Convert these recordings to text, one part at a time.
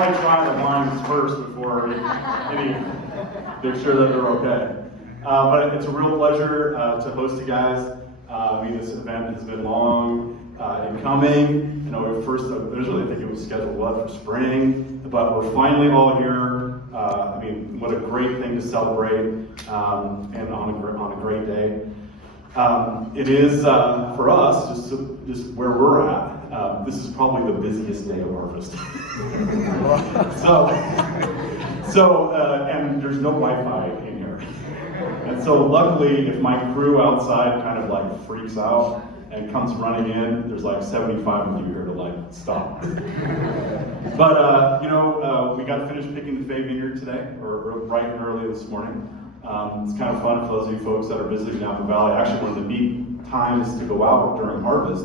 probably try the wines first before any, make sure that they're okay. But it's a real pleasure to host you guys. I mean, this event has been long in coming. You know, originally I think it was scheduled for spring, but we're finally all here. I mean, what a great thing to celebrate, and on a great day. It is for us, just where we're at. This is probably the busiest day of harvest. And there's no Wi-Fi in here. And so luckily, if my crew outside kind of like freaks out and comes running in, there's like 75 of you here to like stop. But we got to finish picking the Fay Vineyard today, or bright and early this morning. It's kind of fun for those of you folks that are visiting Napa Valley. Actually, one of the neat times to go out during harvest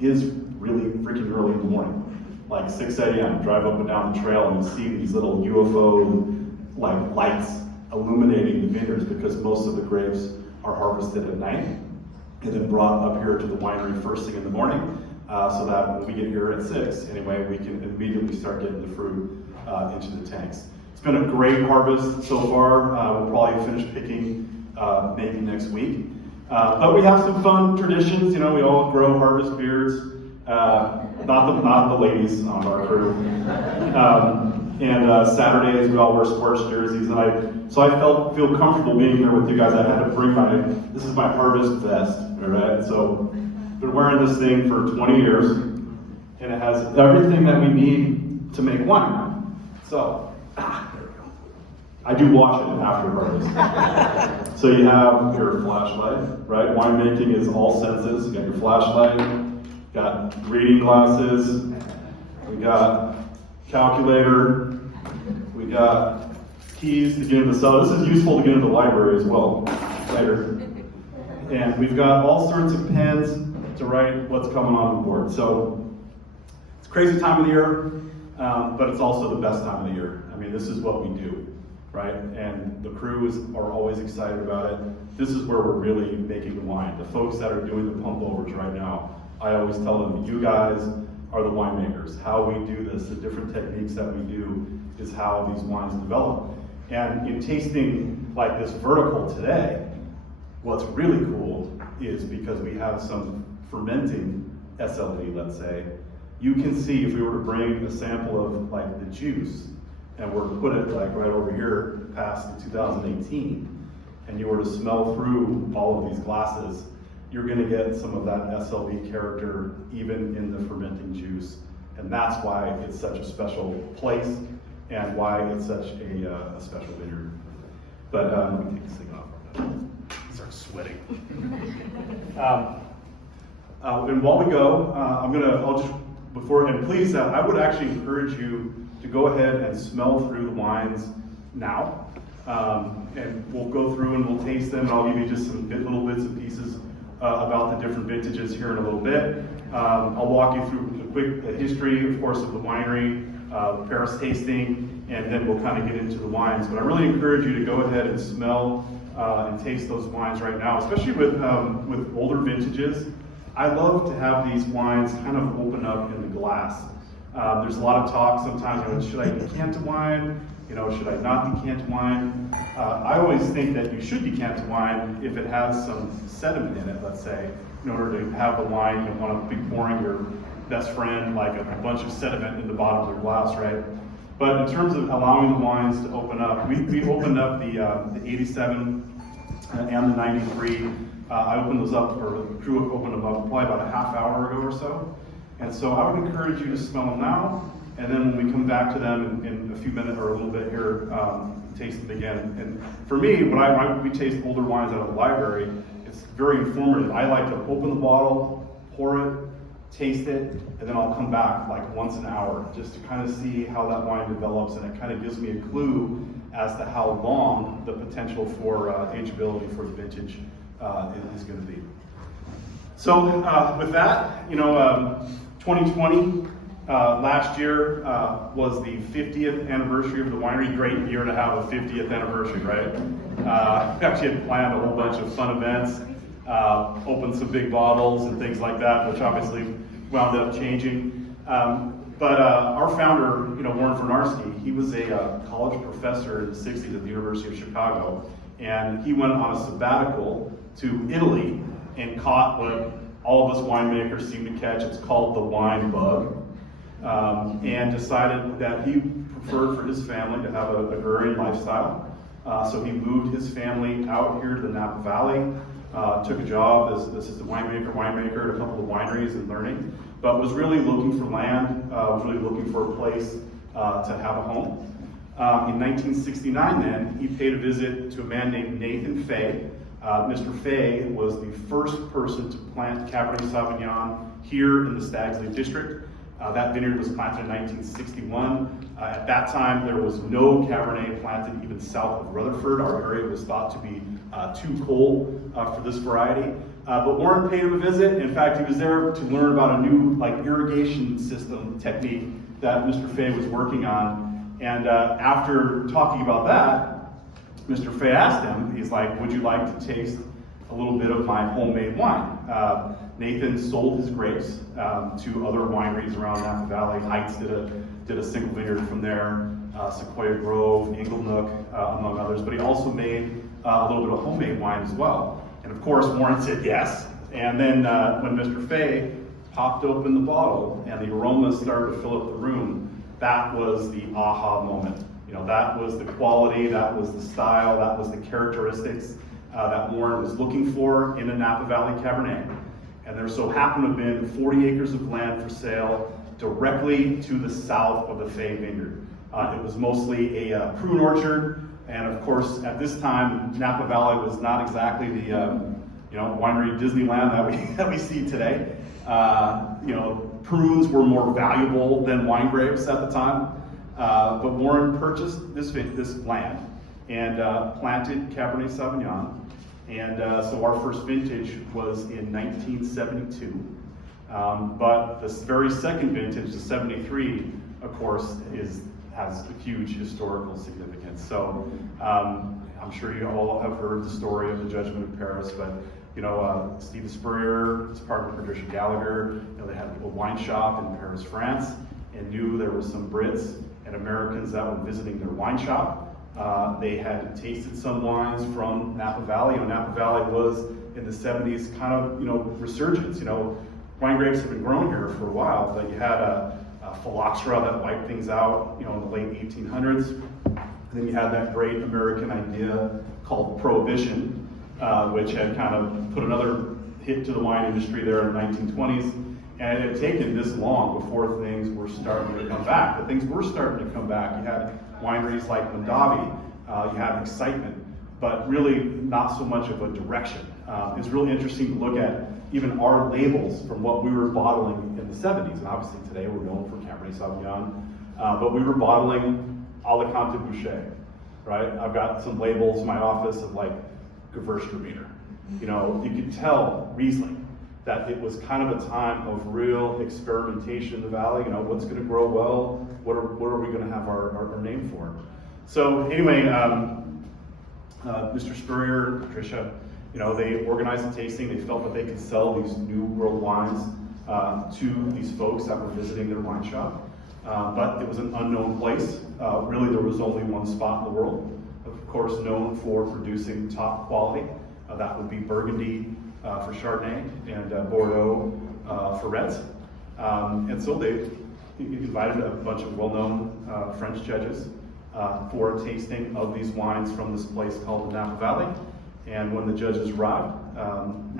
is really freaking early in the morning. Like 6 a.m., drive up and down the trail and you see these little UFO like lights illuminating the vineyards, because most of the grapes are harvested at night and then brought up here to the winery first thing in the morning, so that when we get here at 6, anyway, we can immediately start getting the fruit into the tanks. It's been a great harvest so far. We'll probably finish picking maybe next week. But we have some fun traditions. You know, we all grow harvest beards. Not the ladies on our crew. And Saturdays we all wear sports jerseys, and so I feel comfortable being here with you guys. I had to bring this is my harvest vest, all right? So I've been wearing this thing for 20 years, and it has everything that we need to make wine. So, there we go. I do wash it after harvest. So you have your flashlight, right? Winemaking is all senses. You got your flashlight, got reading glasses, we got calculator, we got keys to get into the cellar. This is useful to get into the library as well later. And we've got all sorts of pens to write what's coming on the board. So it's a crazy time of the year, but it's also the best time of the year. I mean, this is what we do, right? And the crews are always excited about it. This is where we're really making the wine. The folks that are doing the pump overs right now, I always tell them, you guys are the winemakers. How we do this, the different techniques that we do, is how these wines develop. And in tasting like this vertical today, what's really cool is because we have some fermenting SLV, let's say, you can see if we were to bring a sample of like the juice and were to put it like right over here past the 2018, and you were to smell through all of these glasses, you're going to get some of that SLV character even in the fermenting juice. And that's why it's such a special place and why it's such a special vineyard. But let me take this thing off. Start sweating. And while we go, please, I would actually encourage you to go ahead and smell through the wines now. And we'll go through and we'll taste them, and I'll give you just some little bits and pieces about the different vintages here in a little bit. I'll walk you through a quick history, of course, of the winery, Paris tasting, and then we'll kind of get into the wines. But I really encourage you to go ahead and smell and taste those wines right now, especially with older vintages. I love to have these wines kind of open up in the glass. There's a lot of talk sometimes, should I decant wine? Should I not decant wine? I always think that you should decant wine if it has some sediment in it, let's say, in order to have the wine. You don't want to be pouring your best friend like a bunch of sediment in the bottom of your glass, right? But in terms of allowing the wines to open up, we opened up the 87 and the 93. I opened those up, or the crew opened them up probably about a half hour ago or so. And so I would encourage you to smell them now, and then when we come back to them in a few minutes or a little bit here, taste them again. And for me, when we taste older wines out of the library, it's very informative. I like to open the bottle, pour it, taste it, and then I'll come back like once an hour just to kind of see how that wine develops, and it kind of gives me a clue as to how long the potential for ageability for the vintage is going to be. So with that, 2020, last year was the 50th anniversary of the winery. Great year to have a 50th anniversary, right? We actually had planned a whole bunch of fun events, opened some big bottles and things like that, which obviously wound up changing. But our founder, Warren Vernarski, he was a college professor in the 60s at the University of Chicago, and he went on a sabbatical to Italy and caught what all of us winemakers seem to catch. It's called the wine bug, and decided that he preferred for his family to have a agrarian lifestyle. So he moved his family out here to the Napa Valley, took a job as assistant winemaker at a couple of wineries and learning, but was really looking for land, was really looking for a place to have a home. In 1969 then, he paid a visit to a man named Nathan Fay. Mr. Fay was the first person to plant Cabernet Sauvignon here in the Stag's Leap District. That vineyard was planted in 1961. At that time, there was no Cabernet planted even south of Rutherford. Our area was thought to be too cold for this variety. But Warren paid him a visit. In fact, he was there to learn about a new irrigation system technique that Mr. Fay was working on. And after talking about that, Mr. Fay asked him, he's like, would you like to taste a little bit of my homemade wine? Nathan sold his grapes to other wineries around Napa Valley. Heights did a single vineyard from there, Sequoia Grove, Inglenook, among others. But he also made a little bit of homemade wine as well. And of course, Warren said yes. And then when Mr. Fay popped open the bottle and the aromas started to fill up the room, that was the aha moment. That was the quality, that was the style, that was the characteristics that Warren was looking for in a Napa Valley Cabernet. And there so happened to have been 40 acres of land for sale directly to the south of the Fay Vineyard. It was mostly a prune orchard, and of course, at this time, Napa Valley was not exactly the winery Disneyland that we see today. Prunes were more valuable than wine grapes at the time. But Warren purchased this land and planted Cabernet Sauvignon. And so our first vintage was in 1972. But this very second vintage, the 73, of course, has a huge historical significance. So I'm sure you all have heard the story of the Judgment of Paris, but Stephen Spurrier, his partner Patricia Gallagher, they had a wine shop in Paris, France, and knew there were some Brits and Americans that were visiting their wine shop. They had tasted some wines from Napa Valley. Napa Valley was in the 70s kind of, resurgence. Wine grapes have been grown here for a while, but you had a phylloxera that wiped things out, in the late 1800s. And then you had that great American idea called Prohibition, which had kind of put another hit to the wine industry there in the 1920s. And it had taken this long before things were starting to come back. But things were starting to come back. You had wineries like Mondavi, you had excitement, but really not so much of a direction. It's really interesting to look at even our labels from what we were bottling in the 70s. And obviously today we're known for Cabernet Sauvignon, but we were bottling Alicante Boucher, right? I've got some labels in my office of Gewürztraminer. You could tell Riesling that it was kind of a time of real experimentation in the valley. What's going to grow well? What are we going to have our name for? So anyway, Mr. Spurrier, Patricia, they organized the tasting. They felt that they could sell these new world wines to these folks that were visiting their wine shop. But it was an unknown place. Really, there was only one spot in the world, of course, known for producing top quality. That would be Burgundy for Chardonnay and Bordeaux for Reds. And so they invited a bunch of well-known French judges for a tasting of these wines from this place called the Napa Valley. And when the judges arrived,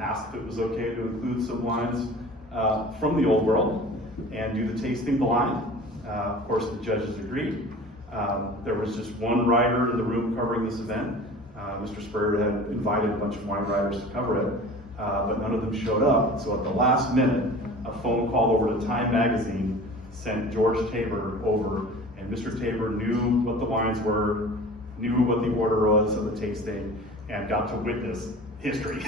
asked if it was okay to include some wines from the Old World and do the tasting blind. Of course, the judges agreed. There was just one writer in the room covering this event. Mr. Spurrier had invited a bunch of wine writers to cover it, but none of them showed up. So at the last minute, a phone call over to Time Magazine sent George Tabor over, and Mr. Tabor knew what the wines were, knew what the order was of the tasting, and got to witness history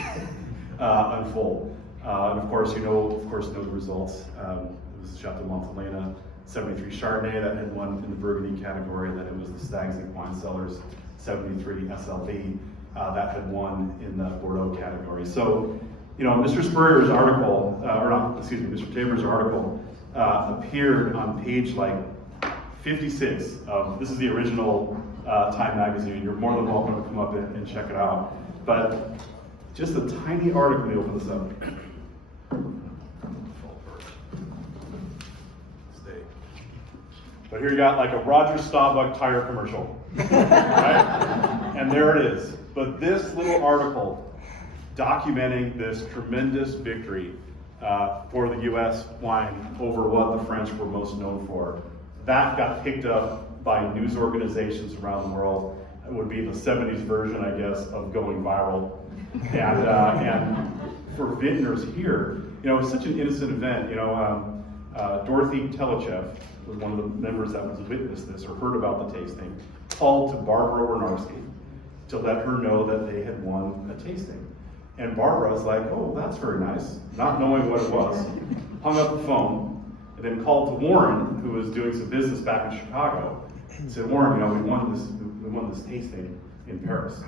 unfold. And of course, know the results. It was Chateau Montelena 73 Chardonnay that had won in the Burgundy category, and then it was the Stag's Leap Wine Cellars 73 SLV that had won in the Bordeaux category. So, Mr. Spurrier's article, Mr. Tabor's article appeared appeared on page like 56 of, this is the original Time magazine. You're more than welcome to come up and check it out. But just a tiny article, let me open this up. But here you got like a Roger Staubach tire commercial, right? And there it is. But this little article documenting this tremendous victory for the U.S. wine over what the French were most known for, that got picked up by news organizations around the world. It would be the 70s version, I guess, of going viral. And for vintners here, you know, it's such an innocent event. You know, Dorothy Telechev was one of the members that was witnessed this or heard about the tasting, called to Barbara Warnarski to let her know that they had won a tasting. And Barbara was like, oh, that's very nice, not knowing what it was, hung up the phone, and then called to Warren, who was doing some business back in Chicago, and said, Warren, you know, we won this tasting in Paris.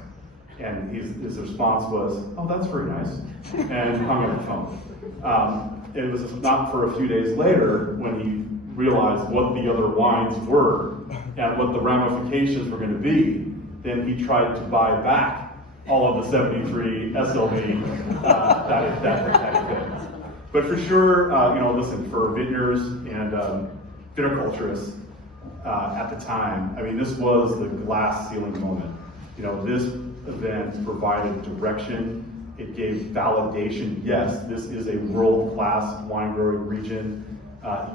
And his response was, oh, that's very nice, and hung up the phone. It was not for a few days later when he realized what the other wines were and what the ramifications were going to be, then he tried to buy back all of the 73 SLV that he did. But for sure, you know, listen, for vineyards and viticulturists at the time, I mean, this was the glass ceiling moment. You know, this event provided direction. It gave validation. Yes, this is a world-class wine growing region.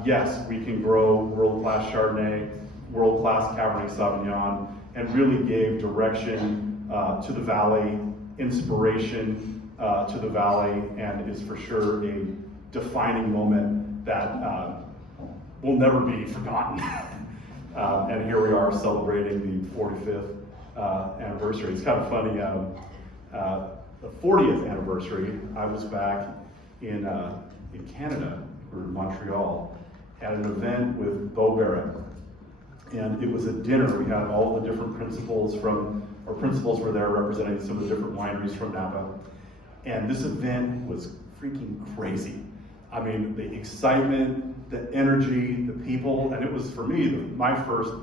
Yes, we can grow world-class Chardonnay, world-class Cabernet Sauvignon, and really gave direction to the valley, inspiration to the valley, and is for sure a defining moment that will never be forgotten. And here we are celebrating the 45th anniversary. It's kind of funny, the 40th anniversary, I was back in Canada, or Montreal, at an event with Beau Barrett. And it was a dinner. We had all the different principals were there representing some of the different wineries from Napa. And this event was freaking crazy. I mean, the excitement, the energy, the people, and it was, for me, my first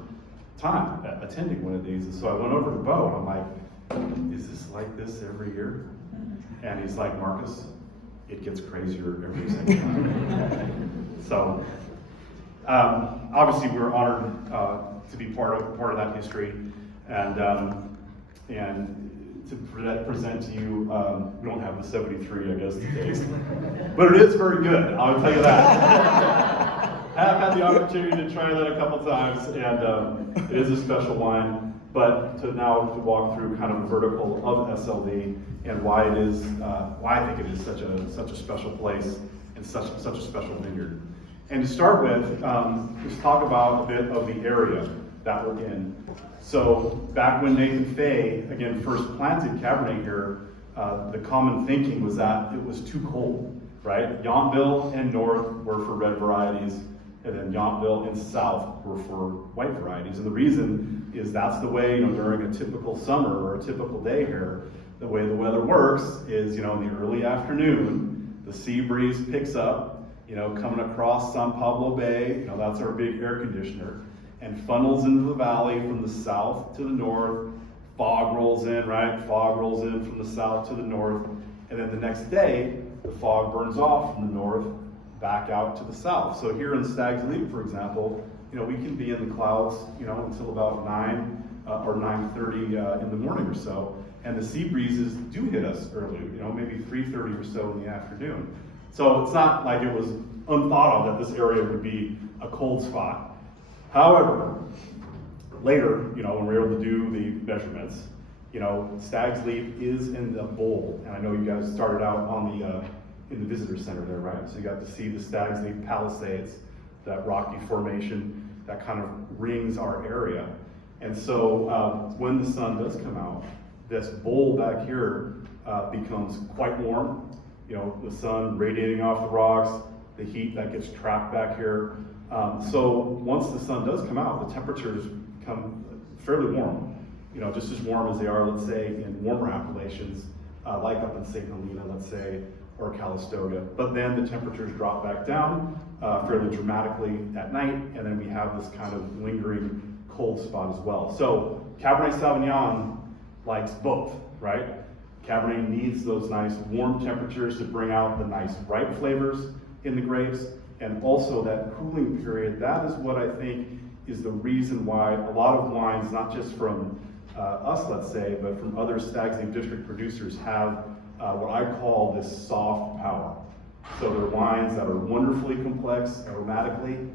time attending one of these. And so I went over to Beau, and I'm like, is this like this every year? And he's like, Marcus, it gets crazier every single time. So, obviously, we were honored to be part of that history, and to present to you. We don't have the 73, I guess, to taste, but it is very good. I'll tell you that. I've had the opportunity to try that a couple times, and it is a special wine. But to walk through kind of the vertical of SLV and why it is, why I think it is such a special place and such a special vineyard. And to start with, let's talk about a bit of the area that we're in. So back when Nathan Fay, again, first planted Cabernet here, the common thinking was that it was too cold, right? Yountville and North were for red varieties, and then Yountville and South were for white varieties. And the reason is that's the way, you know, during a typical summer or a typical day here, the way the weather works is, you know, in the early afternoon, the sea breeze picks up, you know, coming across San Pablo Bay, you know, that's our big air conditioner, and funnels into the valley from the south to the north. Fog rolls in, right? Fog rolls in from the south to the north, and then the next day, the fog burns off from the north back out to the south. So here in Stag's Leap, for example, you know, we can be in the clouds, you know, until about 9 or 9:30 in the morning or so, and the sea breezes do hit us early, you know, maybe 3:30 or so in the afternoon. So it's not like it was unthought of that this area would be a cold spot. However, later, you know, when we were able to do the measurements, you know, Stag's Leap is in the bowl, and I know you guys started out on the in the visitor center there, right? So you got to see the Stag's Leap Palisades, that rocky formation that kind of rings our area. And so when the sun does come out, this bowl back here becomes quite warm. You know, the sun radiating off the rocks, the heat that gets trapped back here. So once the sun does come out, the temperatures become fairly warm. You know, just as warm as they are, let's say, in warmer appellations, like up in St. Helena, let's say, or Calistoga. But then the temperatures drop back down fairly dramatically at night, and then we have this kind of lingering cold spot as well. So Cabernet Sauvignon likes both, right? Cabernet needs those nice warm temperatures to bring out the nice ripe flavors in the grapes, and also that cooling period. That is what I think is the reason why a lot of wines, not just from us, let's say, but from other Stag's Leap District producers, have what I call this soft power. So they're wines that are wonderfully complex aromatically.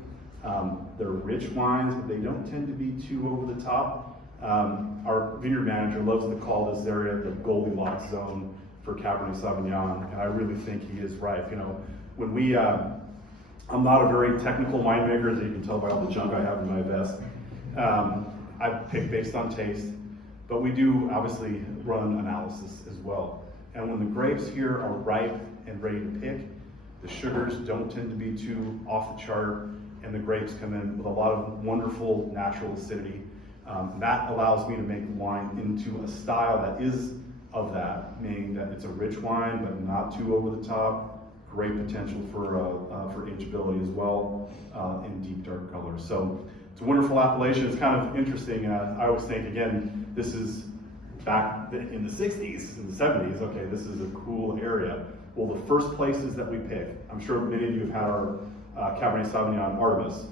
They're rich wines, but they don't tend to be too over the top. Our vineyard manager loves to call this area the Goldilocks zone for Cabernet Sauvignon, and I really think he is right. You know, when we, I'm not a very technical winemaker, as you can tell by all the junk I have in my vest. I pick based on taste, but we do obviously run analysis as well. And when the grapes here are ripe and ready to pick, the sugars don't tend to be too off the chart, and the grapes come in with a lot of wonderful natural acidity. That allows me to make wine into a style that is of that, meaning that it's a rich wine, but not too over the top. Great potential for ageability as well, in deep dark colors. So it's a wonderful appellation. It's kind of interesting. I always think, again, this is back in the 60s, in the 70s, okay, this is a cool area. Well, the first places that we pick, I'm sure many of you have had our Cabernet Sauvignon Artemis,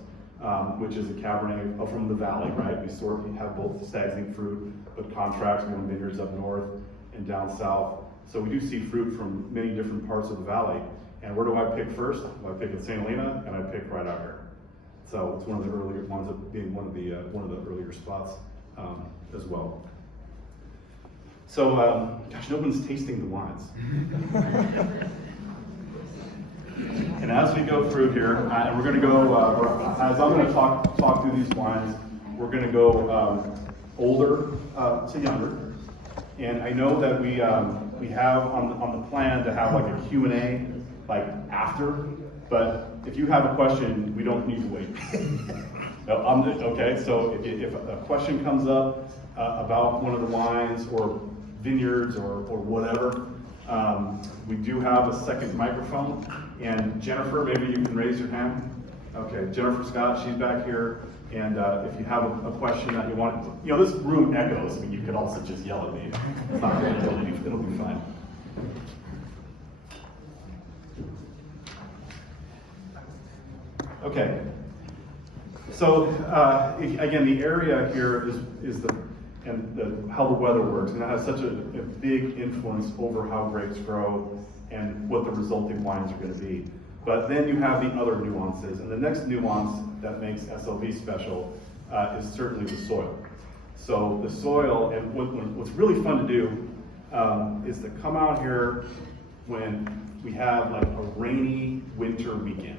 which is a Cabernet from the valley, right? We have both Stag's Leap fruit, but contracts, we own vineyards up north and down south. So we do see fruit from many different parts of the valley. And where do I pick first? Well, I pick at St. Helena, and I pick right out here. So it's one of the earlier ones, up being one of the earlier spots as well. So, gosh, no one's tasting the wines. And as we go through here, and we're going to go, as I'm going to talk through these wines, we're going to go older to younger. And I know that we have on the plan to have like a Q&A like after, but if you have a question, we don't need to wait. No, okay, so if a question comes up about one of the wines or vineyards or whatever, we do have a second microphone. And Jennifer, maybe you can raise your hand. Okay, Jennifer Scott, she's back here. And if you have a question that you want, you know, this room echoes. I mean, you could also just yell at me. It's not really, it'll be fine. Okay. So again, the area here is how the weather works, and that has such a big influence over how grapes grow and what the resulting wines are going to be. But then you have the other nuances, and the next nuance that makes SLV special is certainly the soil. So the soil, and what's really fun to do is to come out here when we have like a rainy winter weekend.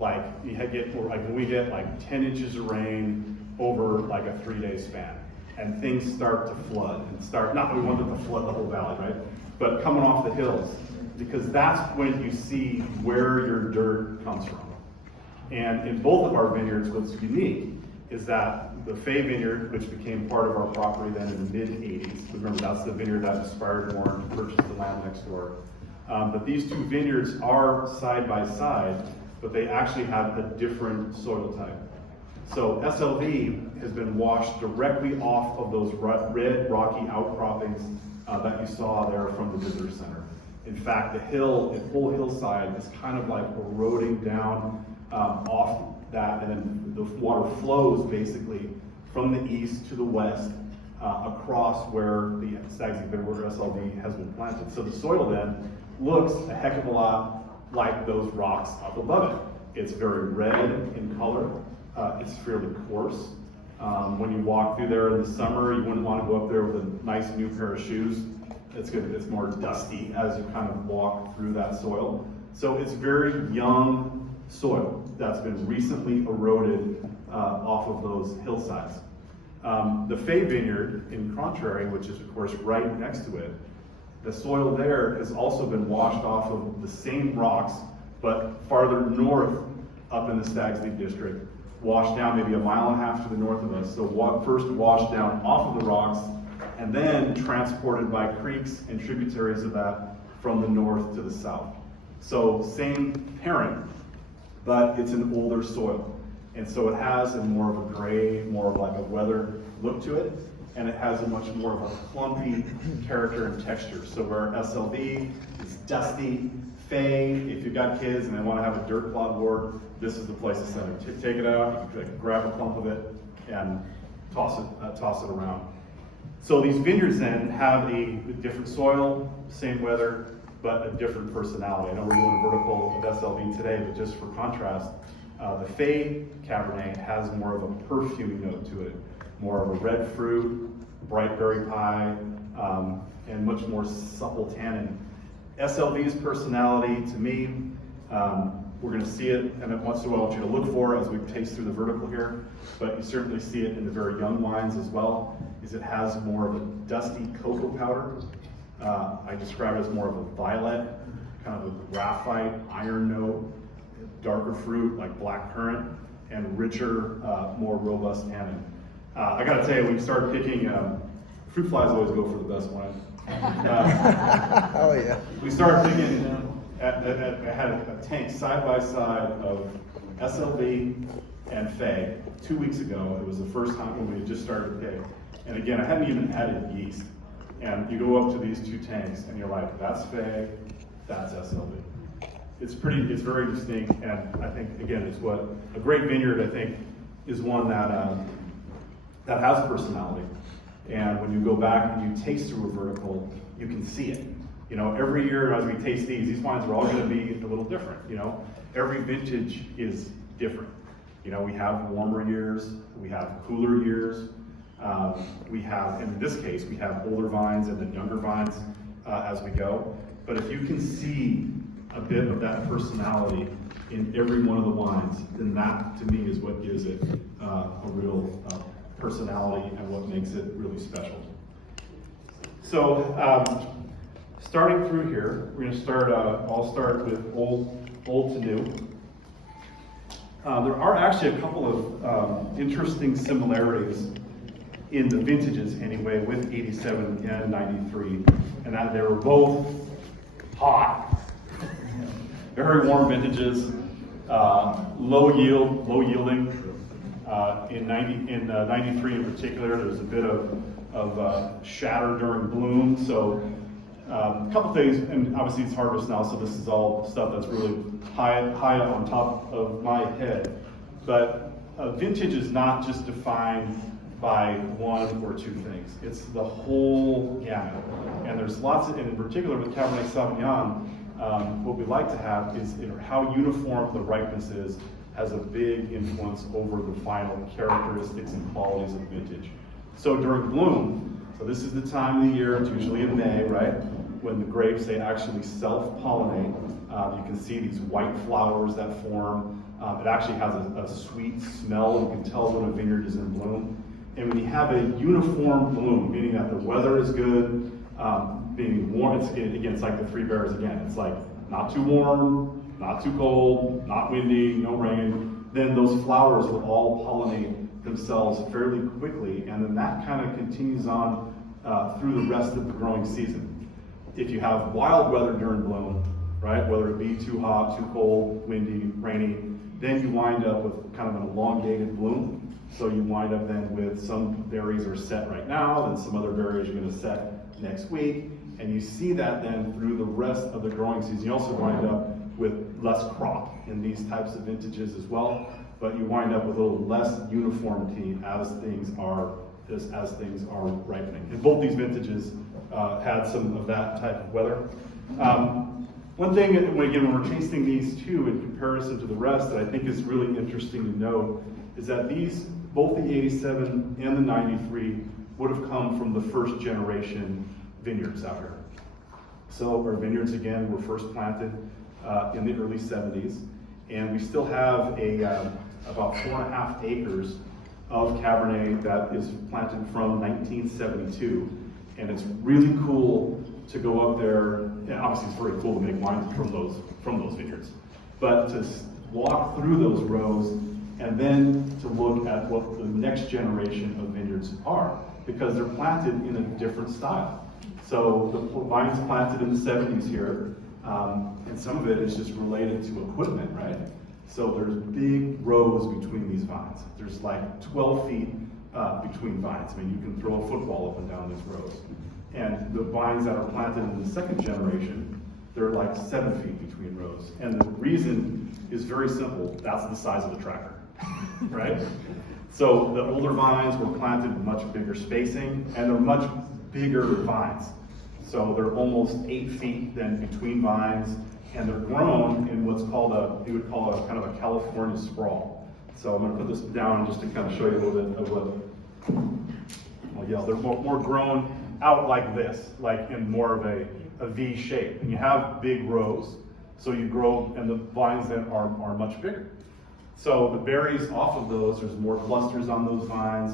Like when we get like 10 inches of rain over like a 3-day span, and things start to flood and not that we want them to flood the whole valley, right? But coming off the hills, because that's when you see where your dirt comes from. And in both of our vineyards, what's unique is that the Fay Vineyard, which became part of our property then in the mid-'80s, remember that's the vineyard that inspired Warren to purchase the land next door. But these two vineyards are side by side, but they actually have a different soil type. So SLV has been washed directly off of those red rocky outcroppings that you saw there from the visitor center. In fact, the whole hillside is kind of like eroding down off that, and then the water flows basically from the east to the west across where the Stag's Leap where SLV has been planted. So the soil then looks a heck of a lot like those rocks up above it. It's very red in color. It's fairly coarse. When you walk through there in the summer, you wouldn't want to go up there with a nice new pair of shoes. It's good. It's more dusty as you kind of walk through that soil. So it's very young soil that's been recently eroded off of those hillsides. The Fay Vineyard, in contrary, which is of course right next to it, the soil there has also been washed off of the same rocks, but farther north up in the Stag's Leap district, washed down maybe 1.5 miles to the north of us. So first washed down off of the rocks, and then transported by creeks and tributaries of that from the north to the south. So same parent, but it's an older soil. And so it has a more of a gray, more of like a weathered look to it, and it has a much more of a clumpy character and texture. So where SLV is dusty, Fay, if you've got kids and they want to have a dirt plot wort, this is the place to send them. Take it out, you can grab a clump of it, and toss it around. So these vineyards then have a different soil, same weather, but a different personality. I know we're doing a vertical of SLV today, but just for contrast, the Fay Cabernet has more of a perfumey note to it, more of a red fruit, bright berry pie, and much more supple tannin. SLV's personality, to me, we're going to see it, and once in a while I want you to look for as we taste through the vertical here, but you certainly see it in the very young wines as well, is it has more of a dusty cocoa powder. I describe it as more of a violet, kind of a graphite, iron note, darker fruit like black currant, and richer, more robust tannin. I got to tell you, we started picking, fruit flies always go for the best wine. Oh yeah. We started picking, I had a tank side by side of SLV and Fay 2 weeks ago. It was the first time when we had just started to pick. And again, I hadn't even added yeast. And you go up to these two tanks and you're like, that's Fay, that's SLV. It's very distinct, and I think, again, it's what a great vineyard, I think, is one that that has personality. And when you go back and you taste through a vertical, you can see it. You know, every year as we taste these wines are all going to be a little different. You know, every vintage is different. You know, we have warmer years, we have cooler years, we have, in this case, we have older vines and then younger vines as we go. But if you can see a bit of that personality in every one of the wines, then that to me is what gives it a real personality and what makes it really special. So starting through here, we're going to start, I'll start with old to new. There are actually a couple of interesting similarities in the vintages anyway with 87 and 93, and that they were both hot, very warm vintages, low yielding. In 93 in particular, there's a bit of shatter during bloom. So a couple things, and obviously it's harvest now, so this is all stuff that's really high on top of my head. But vintage is not just defined by one or two things. It's the whole gamut. And there's lots of, and in particular with Cabernet Sauvignon, what we like to have is how uniform the ripeness is has a big influence over the final characteristics and qualities of the vintage. So during bloom, so this is the time of the year, it's usually in May, right? When the grapes, they actually self-pollinate. You can see these white flowers that form. It actually has a sweet smell. You can tell when a vineyard is in bloom. And when you have a uniform bloom, meaning that the weather is good, being warm, it's like the three bears again. It's like not too warm, not too cold, not windy, no rain. Then those flowers will all pollinate themselves fairly quickly, and then that kind of continues on through the rest of the growing season. If you have wild weather during bloom, right, whether it be too hot, too cold, windy, rainy, then you wind up with kind of an elongated bloom. So you wind up then with some berries are set right now, then some other berries are going to set next week, and you see that then through the rest of the growing season. You also wind up with less crop in these types of vintages as well, but you wind up with a little less uniformity as things are ripening. And both these vintages had some of that type of weather. One thing, again, when we're tasting these two in comparison to the rest that I think is really interesting to note is that both the 87 and the 93 would have come from the first generation vineyards out here. So our vineyards, again, were first planted in the early 70s, and we still have about 4.5 acres of Cabernet that is planted from 1972, and it's really cool to go up there. And obviously, it's very cool to make wine from those vineyards, but to walk through those rows and then to look at what the next generation of vineyards are, because they're planted in a different style. So the vines planted in the 70s here, and some of it is just related to equipment, right? So there's big rows between these vines. There's like 12 feet between vines. I mean, you can throw a football up and down these rows. And the vines that are planted in the second generation, they're like 7 feet between rows. And the reason is very simple. That's the size of the tractor, right? So the older vines were planted in much bigger spacing, and they're much bigger vines. So they're almost 8 feet then between vines, and they're grown in what's called you would call a kind of a California sprawl. So I'm gonna put this down just to kind of show you a little bit of what, well, yeah, they're more grown out like this, like in more of a V shape. And you have big rows, so you grow, and the vines then are much bigger. So the berries off of those, there's more clusters on those vines,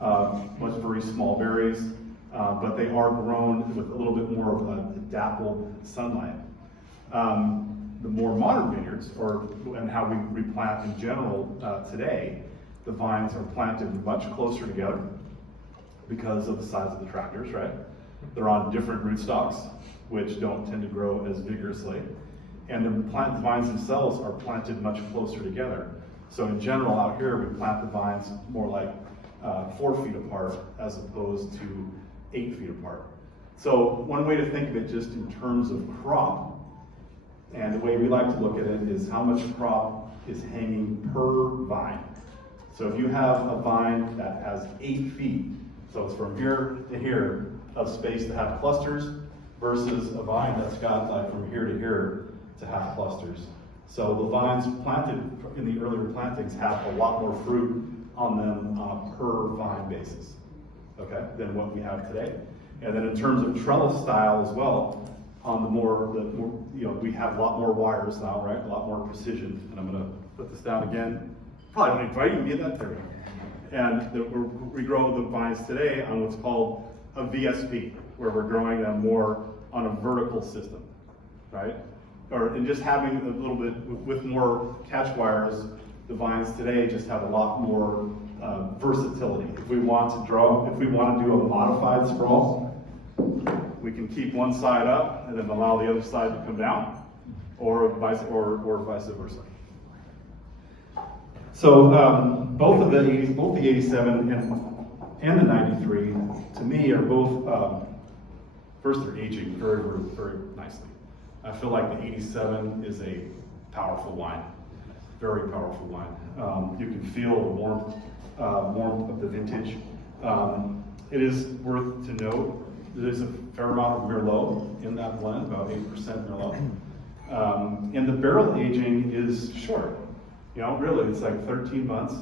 much very small berries, but they are grown with a little bit more of a dappled sunlight. The more modern vineyards, and how we replant in general today, the vines are planted much closer together because of the size of the tractors, right? They're on different rootstocks, which don't tend to grow as vigorously. And the vines themselves are planted much closer together. So in general, out here, we plant the vines more like 4 feet apart as opposed to 8 feet apart. So one way to think of it just in terms of crop, and the way we like to look at it is how much crop is hanging per vine. So if you have a vine that has 8 feet, so it's from here to here of space to have clusters, versus a vine that's got like from here to here to have clusters. So the vines planted in the earlier plantings have a lot more fruit on them on a per vine basis, okay, than what we have today. And then in terms of trellis style as well, on the more, we have a lot more wires now, right? A lot more precision. And I'm gonna put this down again. Probably don't invite you to get that there. And we grow the vines today on what's called a VSP, where we're growing them more on a vertical system, right? And just having a little bit, with more catch wires, the vines today just have a lot more versatility. If we want to do a modified sprawl, we can keep one side up and then allow the other side to come down, or vice versa. So both the 87 and the 93, to me, are both, first they're aging very, very, very nicely. I feel like the 87 is a powerful wine, very powerful wine. You can feel the warmth of the vintage. It is worth to note, there's a fair amount of Merlot in that blend, about 8% Merlot. And the barrel aging is short. Really, it's like 13 months.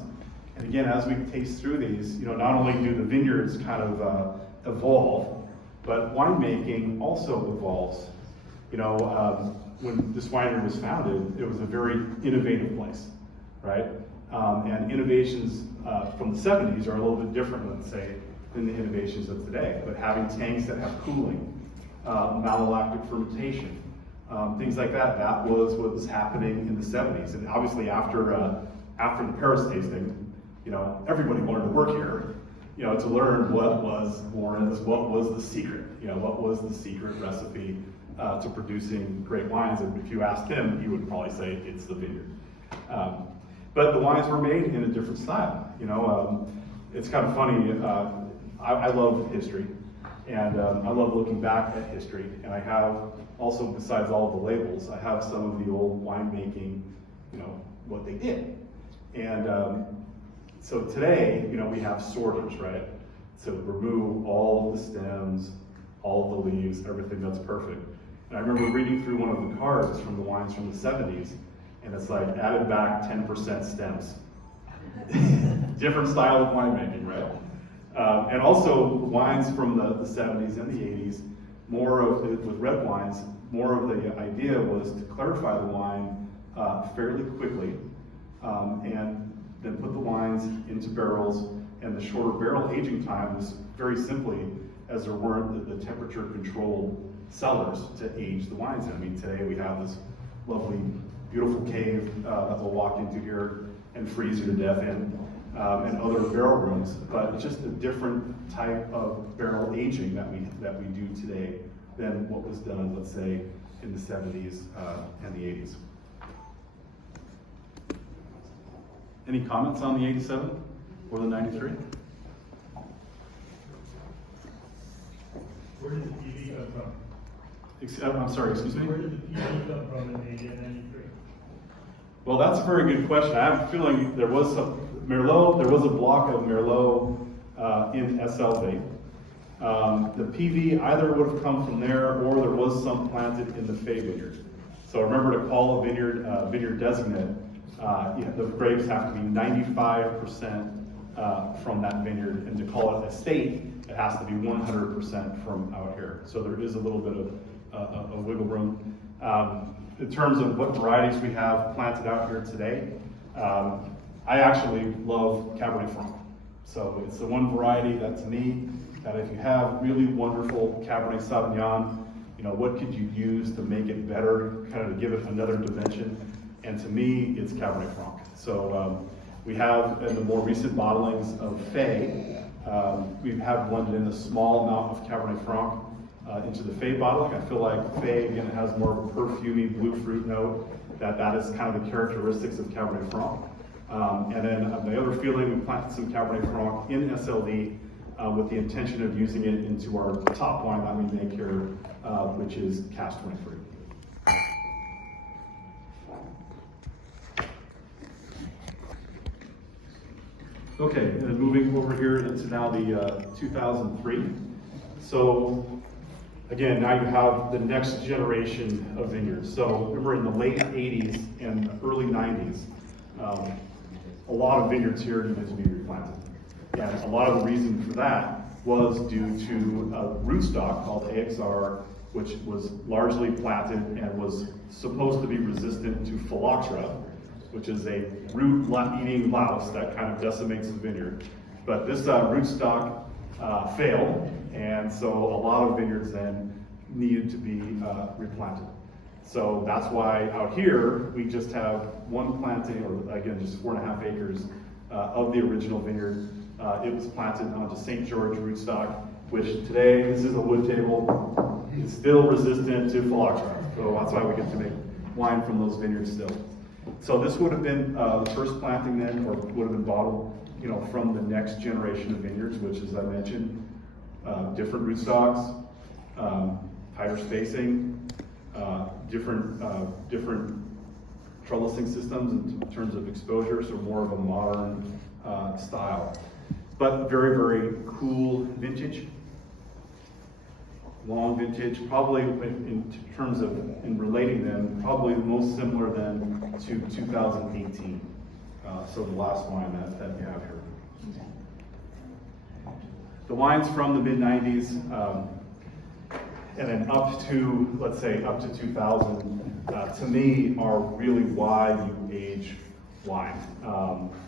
And again, as we taste through these, not only do the vineyards kind of evolve, but winemaking also evolves. When this winery was founded, it was a very innovative place, right? And innovations from the 70s are a little bit different, let's say, than the innovations of today. But having tanks that have cooling, malolactic fermentation, things like that, that was what was happening in the 70s. And obviously after the Paris tasting, everybody wanted to work here, to learn what was the secret, what was the secret recipe to producing great wines. And if you asked him, he would probably say it's the vineyard. But the wines were made in a different style. It's kind of funny. I love history, and I love looking back at history. And I have also, besides all of the labels, I have some of the old winemaking, what they did. And so today, we have sorters, right? To remove all of the stems, all of the leaves, everything that's perfect. And I remember reading through one of the cards from the wines from the 70s, and it's like added back 10% stems. Different style of winemaking, right? And also wines from the 70s and the 80s, with red wines, more of the idea was to clarify the wine fairly quickly, and then put the wines into barrels, and the shorter barrel aging time was very simply as there weren't the temperature controlled cellars to age the wines in. I mean, today we have this lovely, beautiful cave that we'll walk into here and freeze you to death in, and other barrel rooms, but it's just a different type of barrel aging that we do today than what was done, let's say, in the 70s and the 80s. Any comments on the 87 or the 93? Where did the PV come from? I'm sorry, excuse me? Where did the PV come from in the 93? Well, that's a very good question. I have a feeling there was a Merlot, there was a block of Merlot in SLV. The PV either would have come from there or there was some planted in the Fay vineyard. So remember to call a vineyard designate, the grapes have to be 95% from that vineyard, and to call it estate, it has to be 100% from out here. So there is a little bit of a wiggle room. In terms of what varieties we have planted out here today, I actually love Cabernet Franc. So it's the one variety that to me, that if you have really wonderful Cabernet Sauvignon, you know, what could you use to make it better, kind of to give it another dimension? And to me, it's Cabernet Franc. So we have in the more recent bottlings of Fay, we have blended in a small amount of Cabernet Franc into the Fay bottling. I feel like Fay, again, it has more of a perfumey blue fruit note, that is kind of the characteristics of Cabernet Franc. And then the other feeling, we planted some Cabernet Franc in SLD with the intention of using it into our top wine that we make here, which is Cask 23. Okay, and moving over here into now the 2003. So again, now you have the next generation of vineyards. So remember in the late 80s and early 90s, a lot of vineyards here needed to be replanted. And a lot of the reason for that was due to a rootstock called AXR, which was largely planted and was supposed to be resistant to phylloxera, which is a root-eating louse that kind of decimates the vineyard. But this rootstock failed, and so a lot of vineyards then needed to be replanted. So that's why out here, we just have one planting, or again, just 4.5 acres of the original vineyard. It was planted onto St. George rootstock, which today, this is a wood table, it's still resistant to phylloxera. So that's why we get to make wine from those vineyards still. So this would have been the first planting then, or would have been bottled, you know, from the next generation of vineyards, which, as I mentioned, different rootstocks, tighter spacing, different trellising systems in terms of exposure, so more of a modern style. But very, very cool vintage. Long vintage, probably in terms of, in relating them, probably most similar then to 2018. So the last wine that we have here. The wines from the mid-90s, and then up to, let's say, up to 2000, to me, are really why you age wine.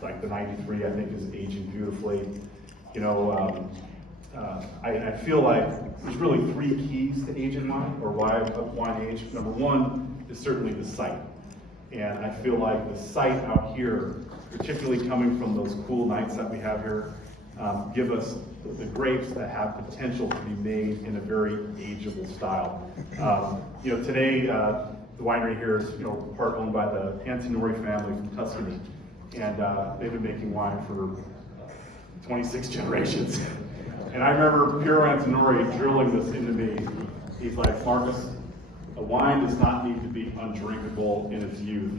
Like the 93, I think, is aging beautifully. You know, I feel like there's really 3 keys to aging wine, or why wine age. Number 1 is certainly the site. And I feel like the site out here, particularly coming from those cool nights that we have here, give us the grapes that have potential to be made in a very ageable style. You know, today, the winery here is, you know, part owned by the Antinori family from Tuscany. And they've been making wine for 26 generations. And I remember Piero Antinori drilling this into me. He's like, Marcus, a wine does not need to be undrinkable in its youth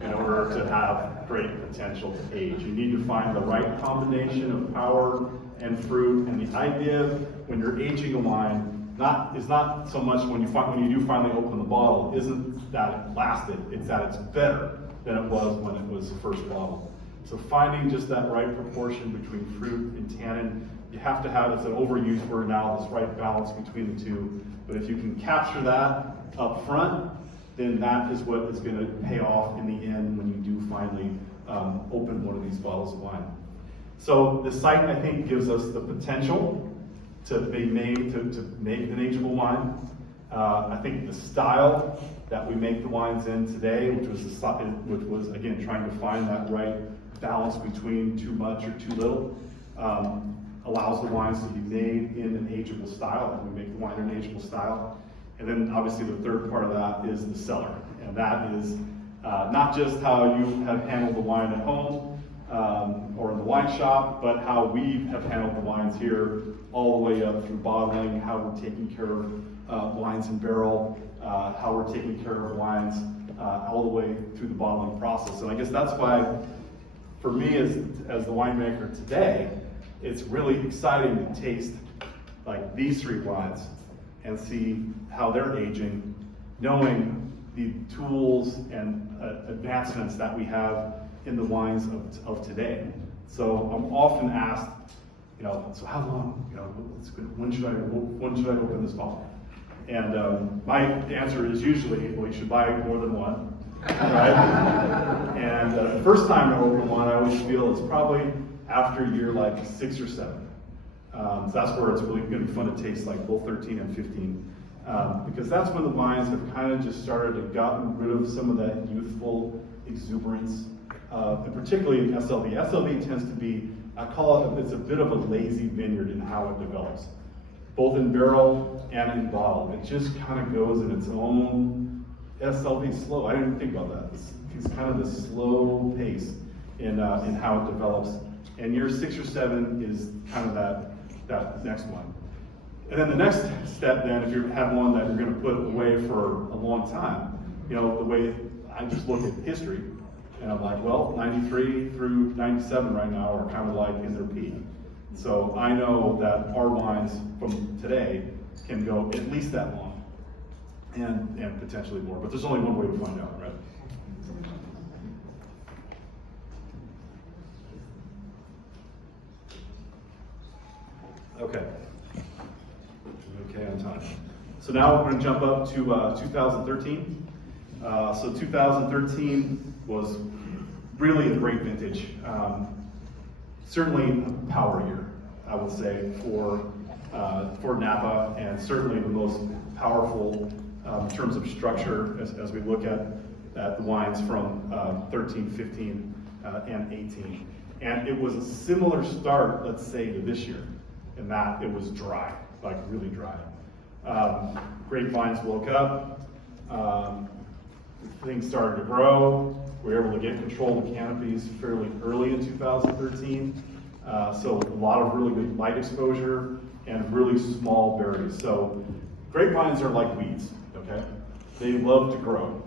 in order to have great potential to age. You need to find the right combination of power and fruit. And the idea when you're aging a wine is not so much when you do finally open the bottle, isn't that it lasted, it's that it's better than it was when it was first bottled. So finding just that right proportion between fruit and tannin, you have to have, it's an overused word now, this right balance between the two. But if you can capture that up front, then that is what is going to pay off in the end when you do finally open one of these bottles of wine. So the site, I think, gives us the potential to be made, to make an ageable wine. I think the style that we make the wines in today, which was again trying to find that right balance between too much or too little, allows the wines to be made in an ageable style, and we make the wine in an ageable style. And then obviously the third part of that is the cellar, and that is not just how you have handled the wine at home, or in the wine shop, but how we have handled the wines here all the way up through bottling, how we're taking care of wines in barrel, how we're taking care of wines all the way through the bottling process. And I guess that's why, for me as the winemaker today, it's really exciting to taste like these 3 wines and see how they're aging, knowing the tools and advancements that we have in the wines of today. So I'm often asked, so how long, when should I open this bottle? And my answer is usually, well, you should buy more than one, right? And the first time I open one, I always feel it's probably after year like 6 or 7. So that's where it's really going to be fun to taste like both 13 and 15. Because that's when the wines have kind of just started to gotten rid of some of that youthful exuberance, and particularly in SLV. SLV tends to be, I call it, it's a bit of a lazy vineyard in how it develops, both in barrel and in bottle. It just kind of goes in its own SLV slow. I didn't even think about that. It's kind of this slow pace in how it develops. And year 6 or 7 is kind of that next one. And then the next step then, if you have one that you're going to put away for a long time, the way I just look at history, and I'm like, well, 93 through 97 right now are kind of like in their peak. So I know that our wines from today can go at least that long, and potentially more, but there's only one way to find out, right? Okay. Okay on time. So now we're going to jump up to 2013. So 2013 was really a great vintage. Certainly a power year, I would say, for Napa, and certainly the most powerful in terms of structure as we look at the wines from 13, 15, and 18. And it was a similar start, let's say, to this year, in that it was dry, like really dry. Grapevines woke up, things started to grow. We were able to get control of the canopies fairly early in 2013. So a lot of really good light exposure and really small berries. So grapevines are like weeds, okay? They love to grow.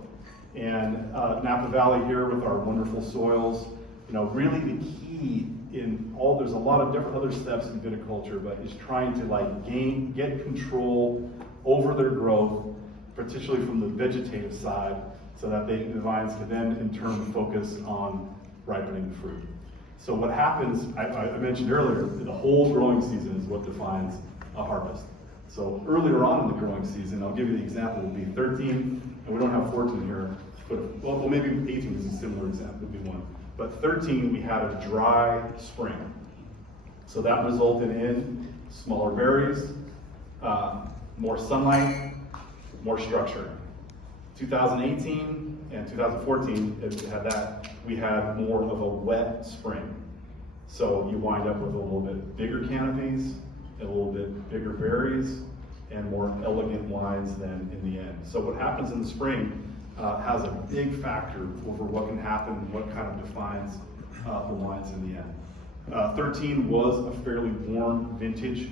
And Napa Valley here with our wonderful soils, really the key there's a lot of different other steps in viticulture, but is trying to get control over their growth, particularly from the vegetative side, so that the vines can then in turn focus on ripening the fruit. So what happens, I mentioned earlier, the whole growing season is what defines a harvest. So earlier on in the growing season, I'll give you the example, would be 13, and we don't have 14 here, but well maybe 18 is a similar example, would be one. But 13, we had a dry spring. So that resulted in smaller berries, more sunlight, more structure. 2018 and 2014, we had more of a wet spring. So you wind up with a little bit bigger canopies, a little bit bigger berries, and more elegant wines than in the end. So what happens in the spring has a big factor over what can happen, what kind of defines the wines in the end. 13 was a fairly warm vintage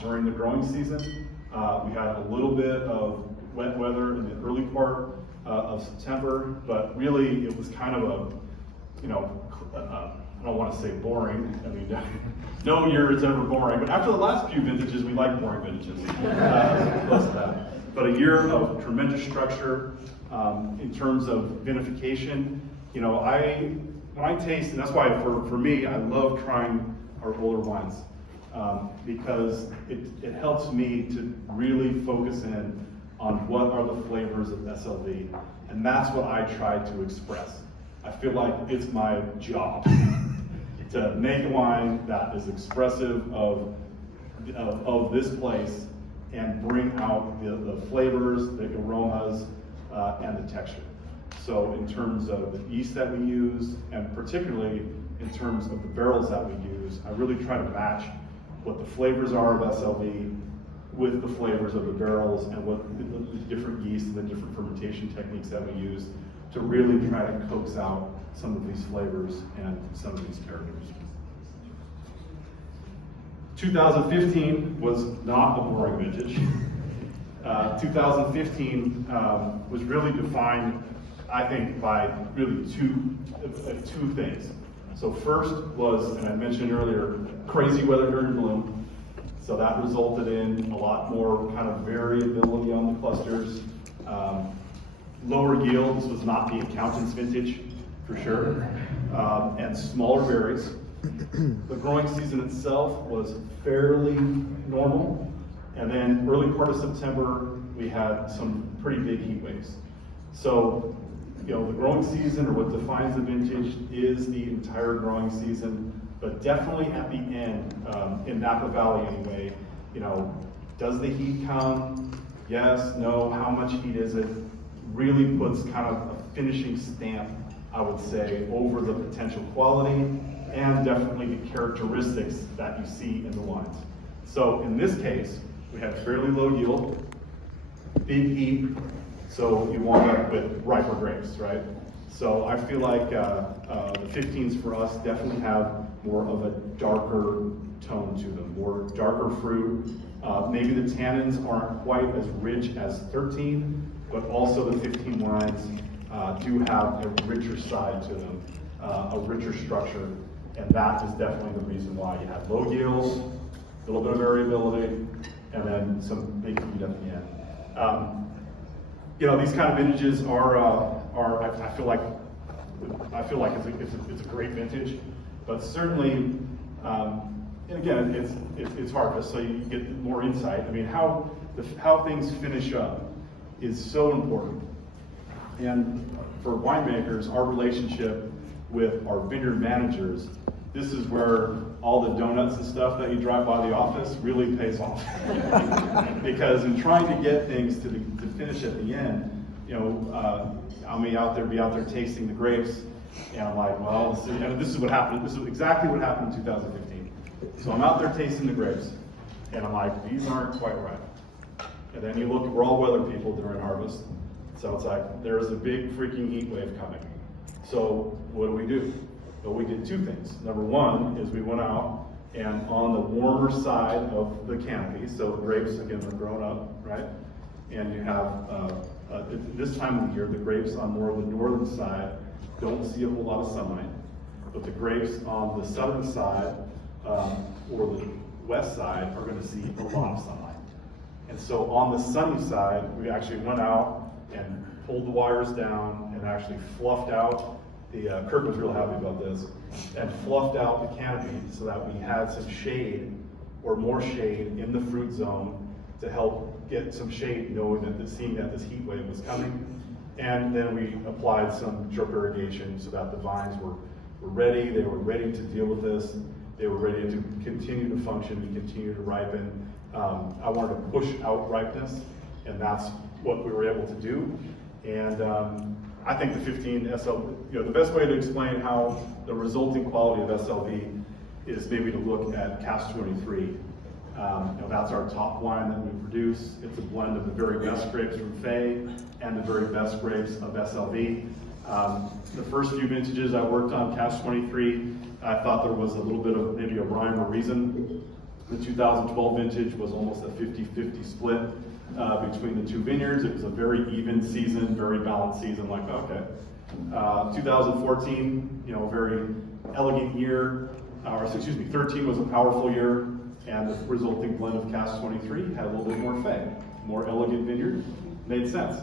during the growing season. We had a little bit of wet weather in the early part of September, but really it was kind of I don't want to say boring. I mean, no year is ever boring, but after the last few vintages, we like boring vintages. Less of that. But a year of tremendous structure in terms of vinification. When I taste, and that's why for me, I love trying our older wines because it helps me to really focus in on what are the flavors of SLV, and that's what I try to express. I feel like it's my job to make wine that is expressive of this place and bring out the flavors, the aromas, and the texture. So in terms of the yeast that we use, and particularly in terms of the barrels that we use, I really try to match what the flavors are of SLV with the flavors of the barrels and what the different yeast and the different fermentation techniques that we use to really try to coax out some of these flavors and some of these characters. 2015 was not a boring vintage. 2015 was really defined, I think, by really two things. So first was, and I mentioned earlier, crazy weather during bloom. So that resulted in a lot more kind of variability on the clusters. Lower yield, this was not the accountant's vintage, for sure, and smaller berries. The growing season itself was fairly normal, and then early part of September, we had some pretty big heat waves. So, you know, the growing season, or what defines the vintage, is the entire growing season, but definitely at the end, in Napa Valley anyway, you know, does the heat come? Yes, no, how much heat is it? Really puts kind of a finishing stamp, I would say, over the potential quality and definitely the characteristics that you see in the wines. So in this case, we had fairly low yield, big heat, so you wind up with riper grapes, right? So I feel like the 15s for us definitely have more of a darker tone to them, more darker fruit. Maybe the tannins aren't quite as rich as 13, but also the 15 wines do have a richer side to them, a richer structure, and that is definitely the reason why you have low yields, a little bit of variability, and then some big heat at the end. You know, these kind of vintages are I feel like it's a great vintage, but certainly, and again, it's harvest, so you get more insight. I mean, how things finish up is so important. And for winemakers, our relationship with our vineyard managers, this is where all the donuts and stuff that you drive by the office really pays off. Because in trying to get things to finish at the end, you know, I'll be out there tasting the grapes, and I'm like, well, this is what happened. This is exactly what happened in 2015. So I'm out there tasting the grapes, and I'm like, these aren't quite right. And then you look, we're all weather people during harvest, so it's like, there's a big freaking heat wave coming. So what do? Well, we did two things. Number one is we went out and on the warmer side of the canopy, so the grapes, again, are grown up, right? And you have, this time of the year, the grapes on more of the northern side don't see a whole lot of sunlight, but the grapes on the southern side, or the west side, are gonna see a lot of sunlight. And so on the sunny side, we actually went out and pulled the wires down and actually fluffed out Kirk was real happy about this, and fluffed out the canopy so that we had some shade or more shade in the fruit zone to help get some shade, knowing that seeing that this heat wave was coming. And then we applied some drip irrigation so that the vines were ready. They were ready to deal with this. They were ready to continue to function and continue to ripen. I wanted to push out ripeness, and that's what we were able to do. And I think the 15 SLV, you know, the best way to explain how the resulting quality of SLV is maybe to look at Cask 23. You know, that's our top wine that we produce. It's a blend of the very best grapes from Fay and the very best grapes of SLV. The first few vintages I worked on Cask 23, I thought there was a little bit of maybe a rhyme or reason. The 2012 vintage was almost a 50-50 split between the two vineyards. It was a very even season, very balanced season, like, okay. 2014, you know, a very elegant year, or excuse me, 13 was a powerful year, and the resulting blend of Cask 23 had a little bit more Fay, more elegant vineyard, made sense.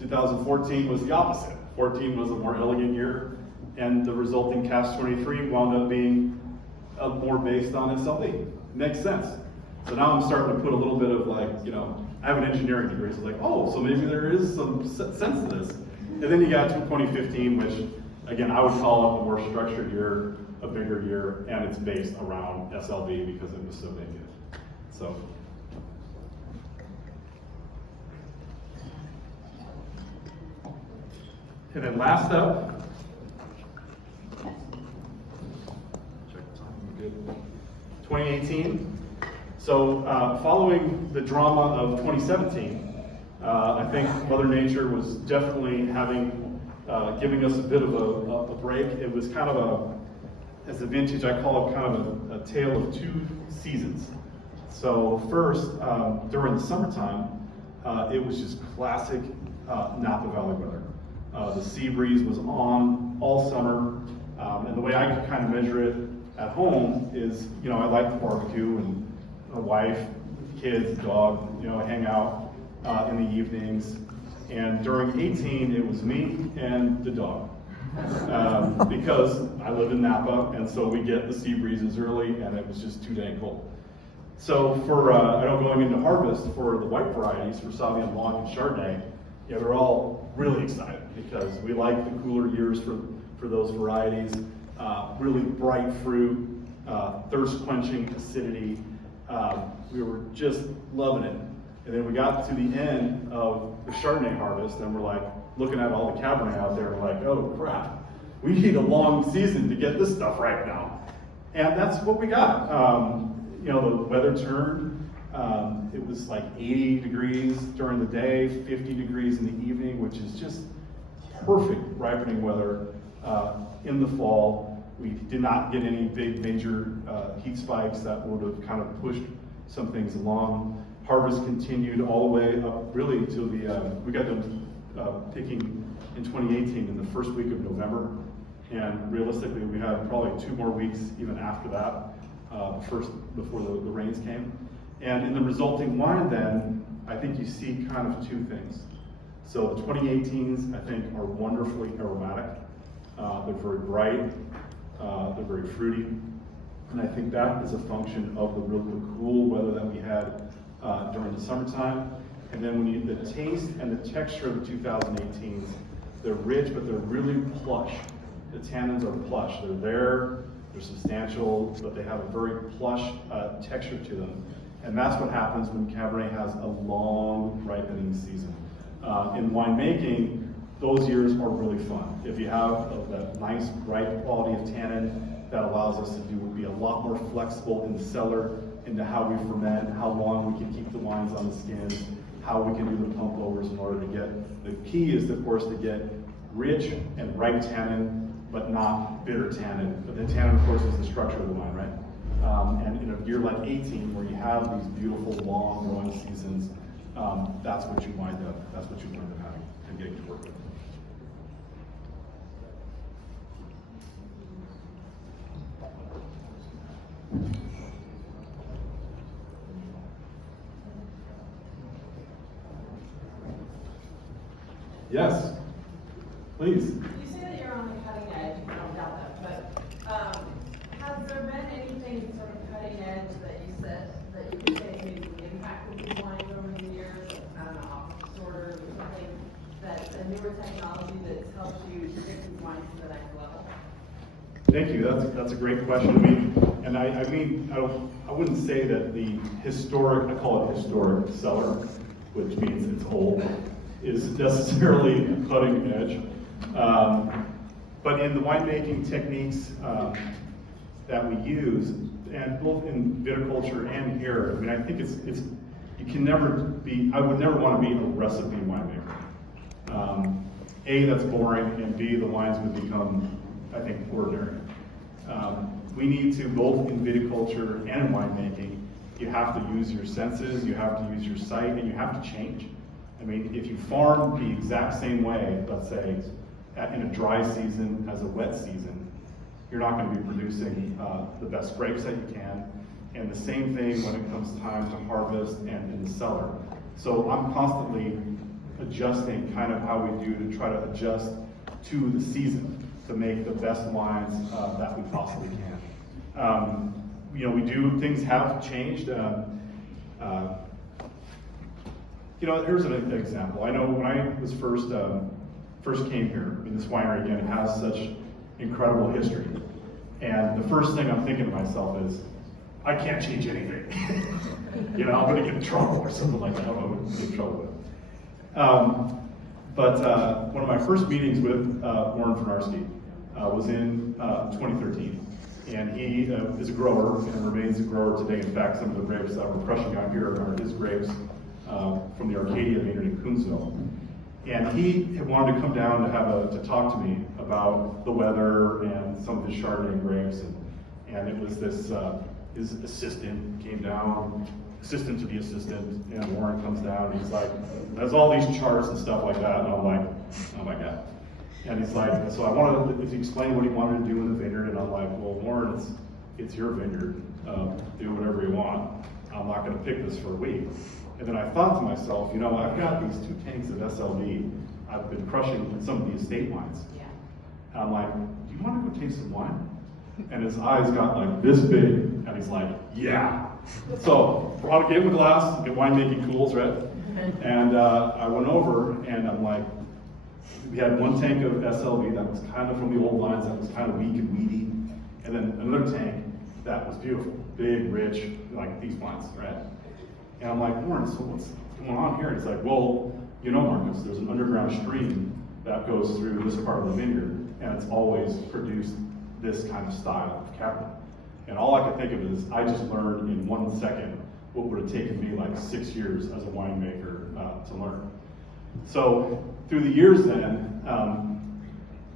2014 was the opposite. 14 was a more elegant year, and the resulting Cask 23 wound up being more based on SLV. Makes sense. So now I'm starting to put a little bit of, like, you know, I have an engineering degree, so it's like, oh, so maybe there is some sense to this. And then you got to 2015, which, again, I would call it a more structured year, a bigger year, and it's based around SLV because it was so dang good. So. And then last up, check the time, we're good. 2018. So following the drama of 2017, I think Mother Nature was definitely having giving us a bit of a break. It was kind of as a vintage, I call it kind of a tale of two seasons. So first, during the summertime, it was just classic Napa Valley weather. The sea breeze was on all summer, and the way I could kind of measure it at home is, I like to barbecue, and my wife, kids, dog, hang out in the evenings. And during 18, it was me and the dog. Because I live in Napa, and so we get the sea breezes early, and it was just too dang cold. So for, going into harvest for the white varieties, for Sauvignon Blanc and Chardonnay, they're all really excited because we like the cooler years for those varieties. Really bright fruit, thirst-quenching acidity. We were just loving it. And then we got to the end of the Chardonnay harvest, and we're like looking at all the Cabernet out there, and we're like, oh crap, we need a long season to get this stuff right now. And that's what we got. The weather turned. It was like 80 degrees during the day, 50 degrees in the evening, which is just perfect ripening weather in the fall. We did not get any big major heat spikes that would have kind of pushed some things along. Harvest continued all the way up really to we got them picking in 2018 in the first week of November. And realistically, we had probably 2 more weeks even after that, before the rains came. And in the resulting wine then, I think you see kind of 2 things. So the 2018s, I think, are wonderfully aromatic. They're very bright, they're very fruity. And I think that is a function of the cool weather that we had during the summertime. And then when the taste and the texture of the 2018s, they're rich, but they're really plush. The tannins are plush. They're there, they're substantial, but they have a very plush texture to them. And that's what happens when Cabernet has a long ripening season. In winemaking, those years are really fun. If you have that nice, bright quality of tannin, that allows us to be a lot more flexible in the cellar, into how we ferment, how long we can keep the wines on the skins, how we can do the pump overs in order to get, the key is of course to get rich and ripe tannin, but not bitter tannin. But the tannin, of course, is the structure of the wine, right? And in a year like 18, where you have these beautiful long growing seasons, that's what you wind up having and getting to work with. Yes, please. You say that you're on the cutting edge, I don't doubt that, but has there been anything sort of cutting edge that you said, that you could say maybe impacted these wines over the years, I don't know, optical sorters or something, that's a newer technology that's helped you to get these wines to the next level? Thank you. That's a great question. I wouldn't say that the historic, I call it historic cellar, which means it's old, is necessarily cutting edge. But in the winemaking techniques that we use, and both in viticulture and here, I think you can never be, I would never want to be a recipe winemaker. A, that's boring, and B, the wines would become, I think, ordinary. We need to, both in viticulture and in winemaking, you have to use your senses, you have to use your sight, and you have to change. If you farm the exact same way, let's say, in a dry season as a wet season, you're not going to be producing the best grapes that you can. And the same thing when it comes time to harvest and in the cellar. So I'm constantly adjusting kind of how we do to try to adjust to the season to make the best wines that we possibly can. Things have changed. Here's an example. I know when I was first came here, this winery again has such incredible history. And the first thing I'm thinking to myself is, I can't change anything. I'm gonna get in trouble or something like that. I don't know what I'm gonna get in trouble with. But one of my first meetings with Warren Fenarski was in 2013. And he is a grower and remains a grower today. In fact, some of the grapes that we're crushing out here are his grapes from the Arcadia vineyard in Coonsville. And he had wanted to come down to talk to me about the weather and some of his Chardonnay grapes, and it was this, his assistant came down, assistant to the assistant, and Warren comes down, and he's like, there's all these charts and stuff like that, and I'm like, oh my God. And he's like, so I wanted to explain what he wanted to do in the vineyard, and I'm like, well, Warren, it's your vineyard, do whatever you want. I'm not gonna pick this for a week. And then I thought to myself, you know, I've got these 2 tanks of SLV. I've been crushing some of the estate wines. Yeah. And I'm like, do you want to go taste some wine? And his eyes got like this big, and he's like, yeah. So gave him a glass, get winemaking tools, right? And I went over, and I'm like, we had 1 tank of SLV that was kind of from the old lines, that was kind of weak and weedy, and then another tank that was beautiful, big, rich, like these wines, right? And I'm like, Warren, so what's going on here? And he's like, well, you know, Marcus, there's an underground stream that goes through this part of the vineyard, and it's always produced this kind of style of Cabernet. And all I could think of is, I just learned in 1 second what would have taken me like 6 years as a winemaker to learn. So through the years then,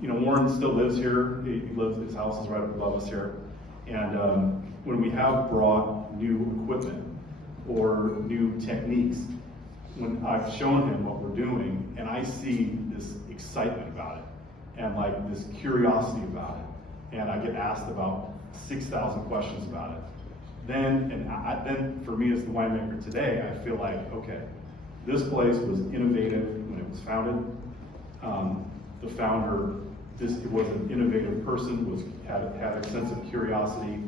you know, Warren still lives here. He lives, his house is right above us here. And when we have brought new equipment or new techniques, when I've shown him what we're doing, and I see this excitement about it, and like this curiosity about it, and I get asked about 6,000 questions about it, then for me as the winemaker today, I feel like, okay, this place was innovative when it was founded. The founder, it was an innovative person, had a sense of curiosity,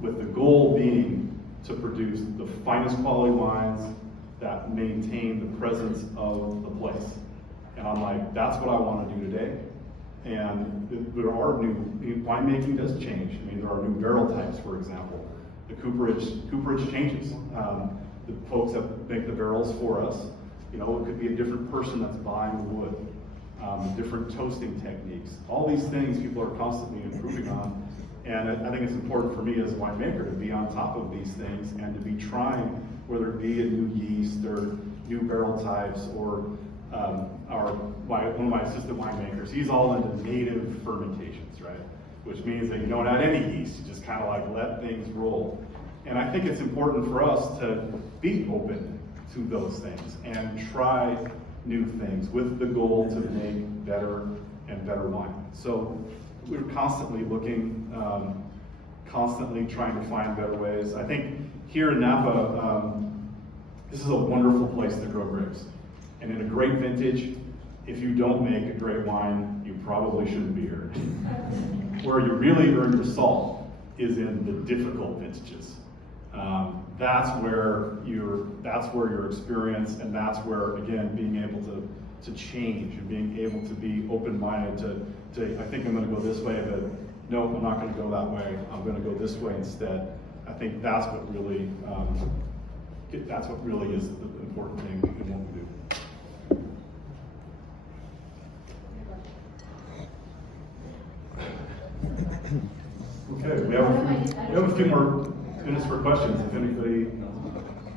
with the goal being to produce the finest quality wines that maintain the presence of the place. And I'm like, that's what I want to do today. And there are winemaking does change. I mean, there are new barrel types, for example. The cooperage changes. The folks that make the barrels for us, you know, it could be a different person that's buying the wood, different toasting techniques. All these things people are constantly improving on. And I think it's important for me as a winemaker to be on top of these things and to be trying, whether it be a new yeast or new barrel types, or one of my assistant winemakers, he's all into native fermentations, right? Which means that you don't add any yeast, you just kind of like let things roll. And I think it's important for us to be open to those things and try new things with the goal to make better and better wine. So we're constantly looking, constantly trying to find better ways. I think here in Napa, this is a wonderful place to grow grapes. And in a great vintage, if you don't make a great wine, you probably shouldn't be here. Where you really earn your salt is in the difficult vintages. That's where your experience, and that's where, again, being able to change and being able to be open-minded to I think I'm going to go this way, but no, I'm not going to go that way. I'm going to go this way instead. I think that's what really is the important thing in what we do. Okay, we have a few more minutes for questions, if anybody. It's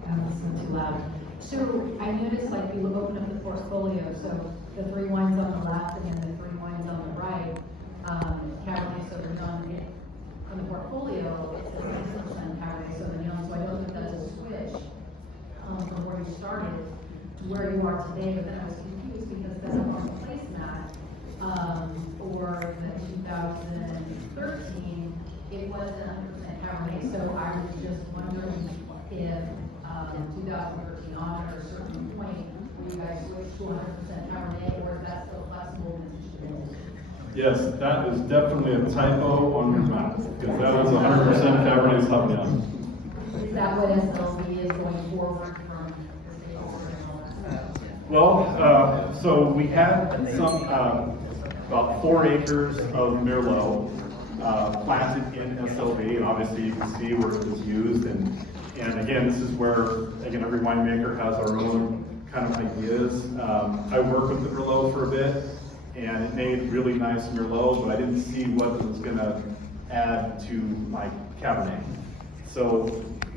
not too loud. So I noticed, like, you open up the portfolio, so the 3 wines on the left and then the 3 wines on the right, Cabernet Sauvignon on the portfolio, it says 6% Cabernet Sauvignon, so I don't think that's a switch from where you started to where you are today, but then I was confused because then on the placemat for the 2013, it wasn't 100% Cabernet, so I was just wondering if 2013 on at a certain point, will you guys switch to 100% Cabernet, or is that still flexible? Yes, that is definitely a typo on your map, because that was 100% Cabernet Sauvignon. Is that what SLV is going forward from the state board and all that? Well, so we had some, about 4 acres of Merlot planted in SLV, and obviously you can see where it was used. And again, this is where, again, every winemaker has our own kind of ideas. I worked with the Merlot for a bit, and it made really nice Merlot, but I didn't see what it was going to add to my Cabernet. So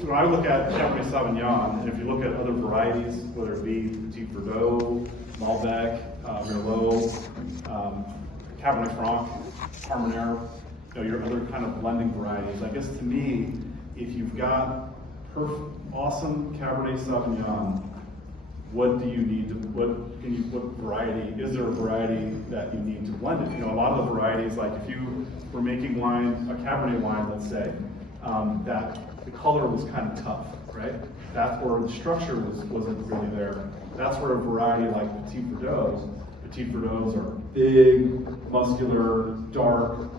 when I look at Cabernet Sauvignon, and if you look at other varieties, whether it be Petit Verdot, Malbec, Merlot, Cabernet Franc, Carmenere, your other kind of blending varieties, I guess to me, if you've got awesome Cabernet Sauvignon, what do you need to, what variety, is there a variety that you need to blend it? A lot of the varieties, like if you were making wine, a Cabernet wine, let's say, that the color was kind of tough, right? That's where the structure wasn't really there. That's where a variety like Petit Verdots are big, muscular, dark,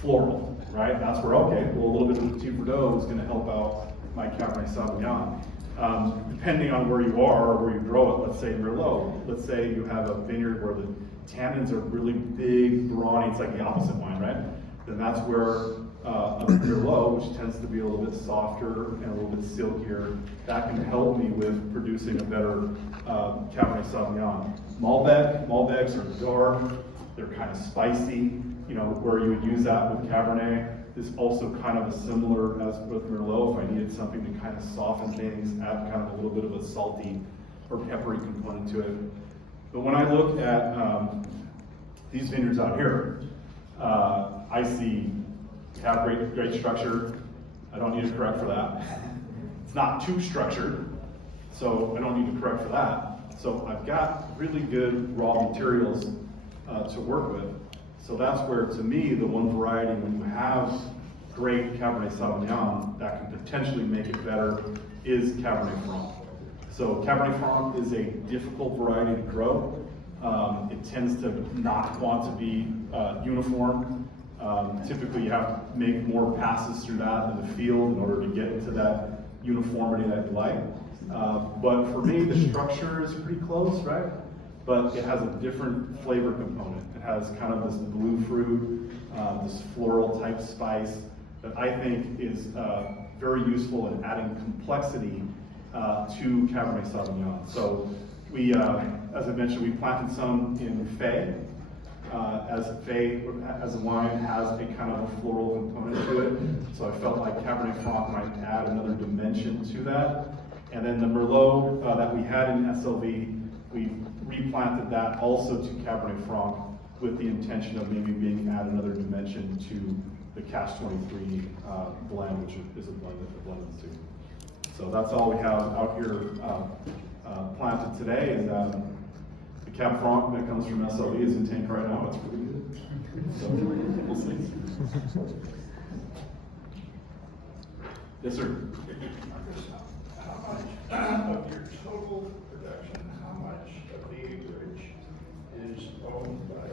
floral, right? That's where, okay, well, a little bit of Petit Verdot is going to help out my Cabernet Sauvignon. Depending on where you are or where you grow it, let's say Merlot, let's say you have a vineyard where the tannins are really big, brawny, it's like the opposite wine, right? Then that's where a Merlot, which tends to be a little bit softer and a little bit silkier, that can help me with producing a better Cabernet Sauvignon. Malbecs are dark, they're kind of spicy, where you would use that with Cabernet is also kind of a similar as with Merlot. If I needed something to kind of soften things, add kind of a little bit of a salty or peppery component to it. But when I look at these vineyards out here, I see have great structure. I don't need to correct for that. It's not too structured, so I don't need to correct for that. So I've got really good raw materials to work with. So that's where, to me, the one variety when you have great Cabernet Sauvignon that can potentially make it better is Cabernet Franc. So Cabernet Franc is a difficult variety to grow. It tends to not want to be uniform. Typically you have to make more passes through that in the field in order to get into that uniformity that you like. But for me, the structure is pretty close, right? But it has a different flavor component. It has kind of this blue fruit, this floral type spice that I think is very useful in adding complexity to Cabernet Sauvignon. So we, as I mentioned, we planted some in Fay. Fay, as a wine, has a kind of a floral component to it. So I felt like Cabernet Franc might add another dimension to that. And then the Merlot that we had in SLV, we replanted that also to Cabernet Franc with the intention of maybe add another dimension to the Cash 23 blend, which is a blend of the two. So that's all we have out here planted today, and the Cab Franc that comes from SLV is in tank right now. It's pretty good. So we'll see. Yes, sir. How much of your total production, how much of the acreage is owned by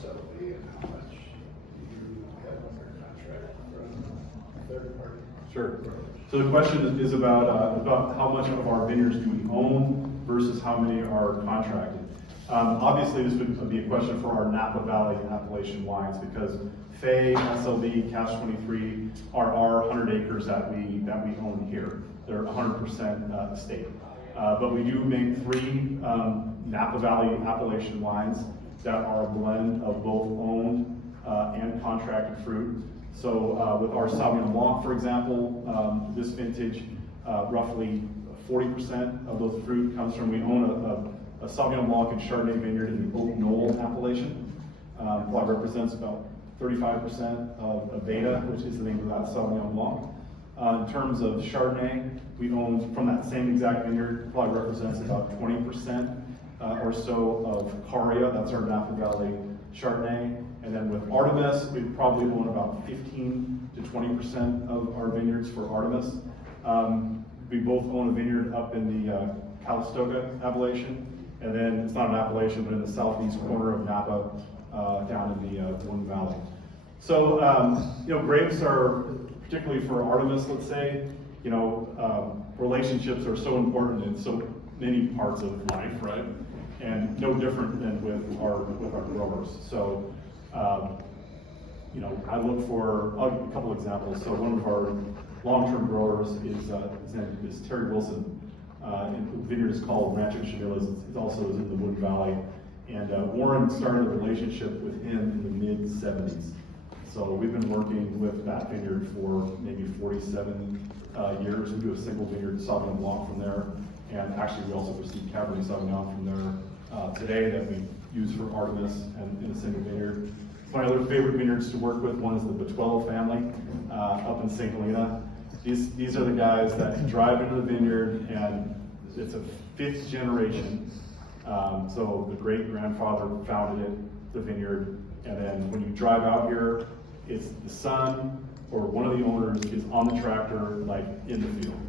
SLV, and how much do you have under contract from third party? Sure. So the question is about how much of our vineyards do we own versus how many are contracted. Obviously, this would be a question for our Napa Valley Appalachian wines because Fay, SLV, Cash 23 are our 100 acres that we own here. They're 100% estate. But we do make 3 Napa Valley Appalachian wines that are a blend of both owned and contracted fruit. So with our Sauvignon Blanc, for example, this vintage, roughly 40% of those fruit comes from, we own a Sauvignon Blanc and Chardonnay vineyard in the Oak Knoll appellation. Probably represents about 35% of Beta, which is the name of that Sauvignon Blanc. In terms of Chardonnay, we own from that same exact vineyard, probably represents about 20% or so of Caria, that's our Napa Valley Chardonnay. And then with Artemis, we probably own about 15 to 20% of our vineyards for Artemis. We both own a vineyard up in the Calistoga appellation, and then it's not an appellation, but in the southeast corner of Napa, down in the Warren Valley. So, grapes are, particularly for Artemis, let's say, relationships are so important in so many parts of life, right? And no different than with our growers. So, I look for, I'll give a couple examples. So one of our long-term growers is, his name is Terry Wilson. And the vineyard is called Rancho Chavilas. It also is in the Wood Valley. And Warren started a relationship with him in the mid-70s. So we've been working with that vineyard for maybe 47 years. We do a single vineyard Sauvignon Blanc from there. And actually, we also received Cabernet Sauvignon from there today that we use for Artemis and in a single vineyard. My other favorite vineyards to work with, one is the Betuello family up in St. Helena. These are the guys that drive into the vineyard, and it's a 5th generation. So the great grandfather founded it, the vineyard, and then when you drive out here, it's the son or one of the owners is on the tractor, like in the field.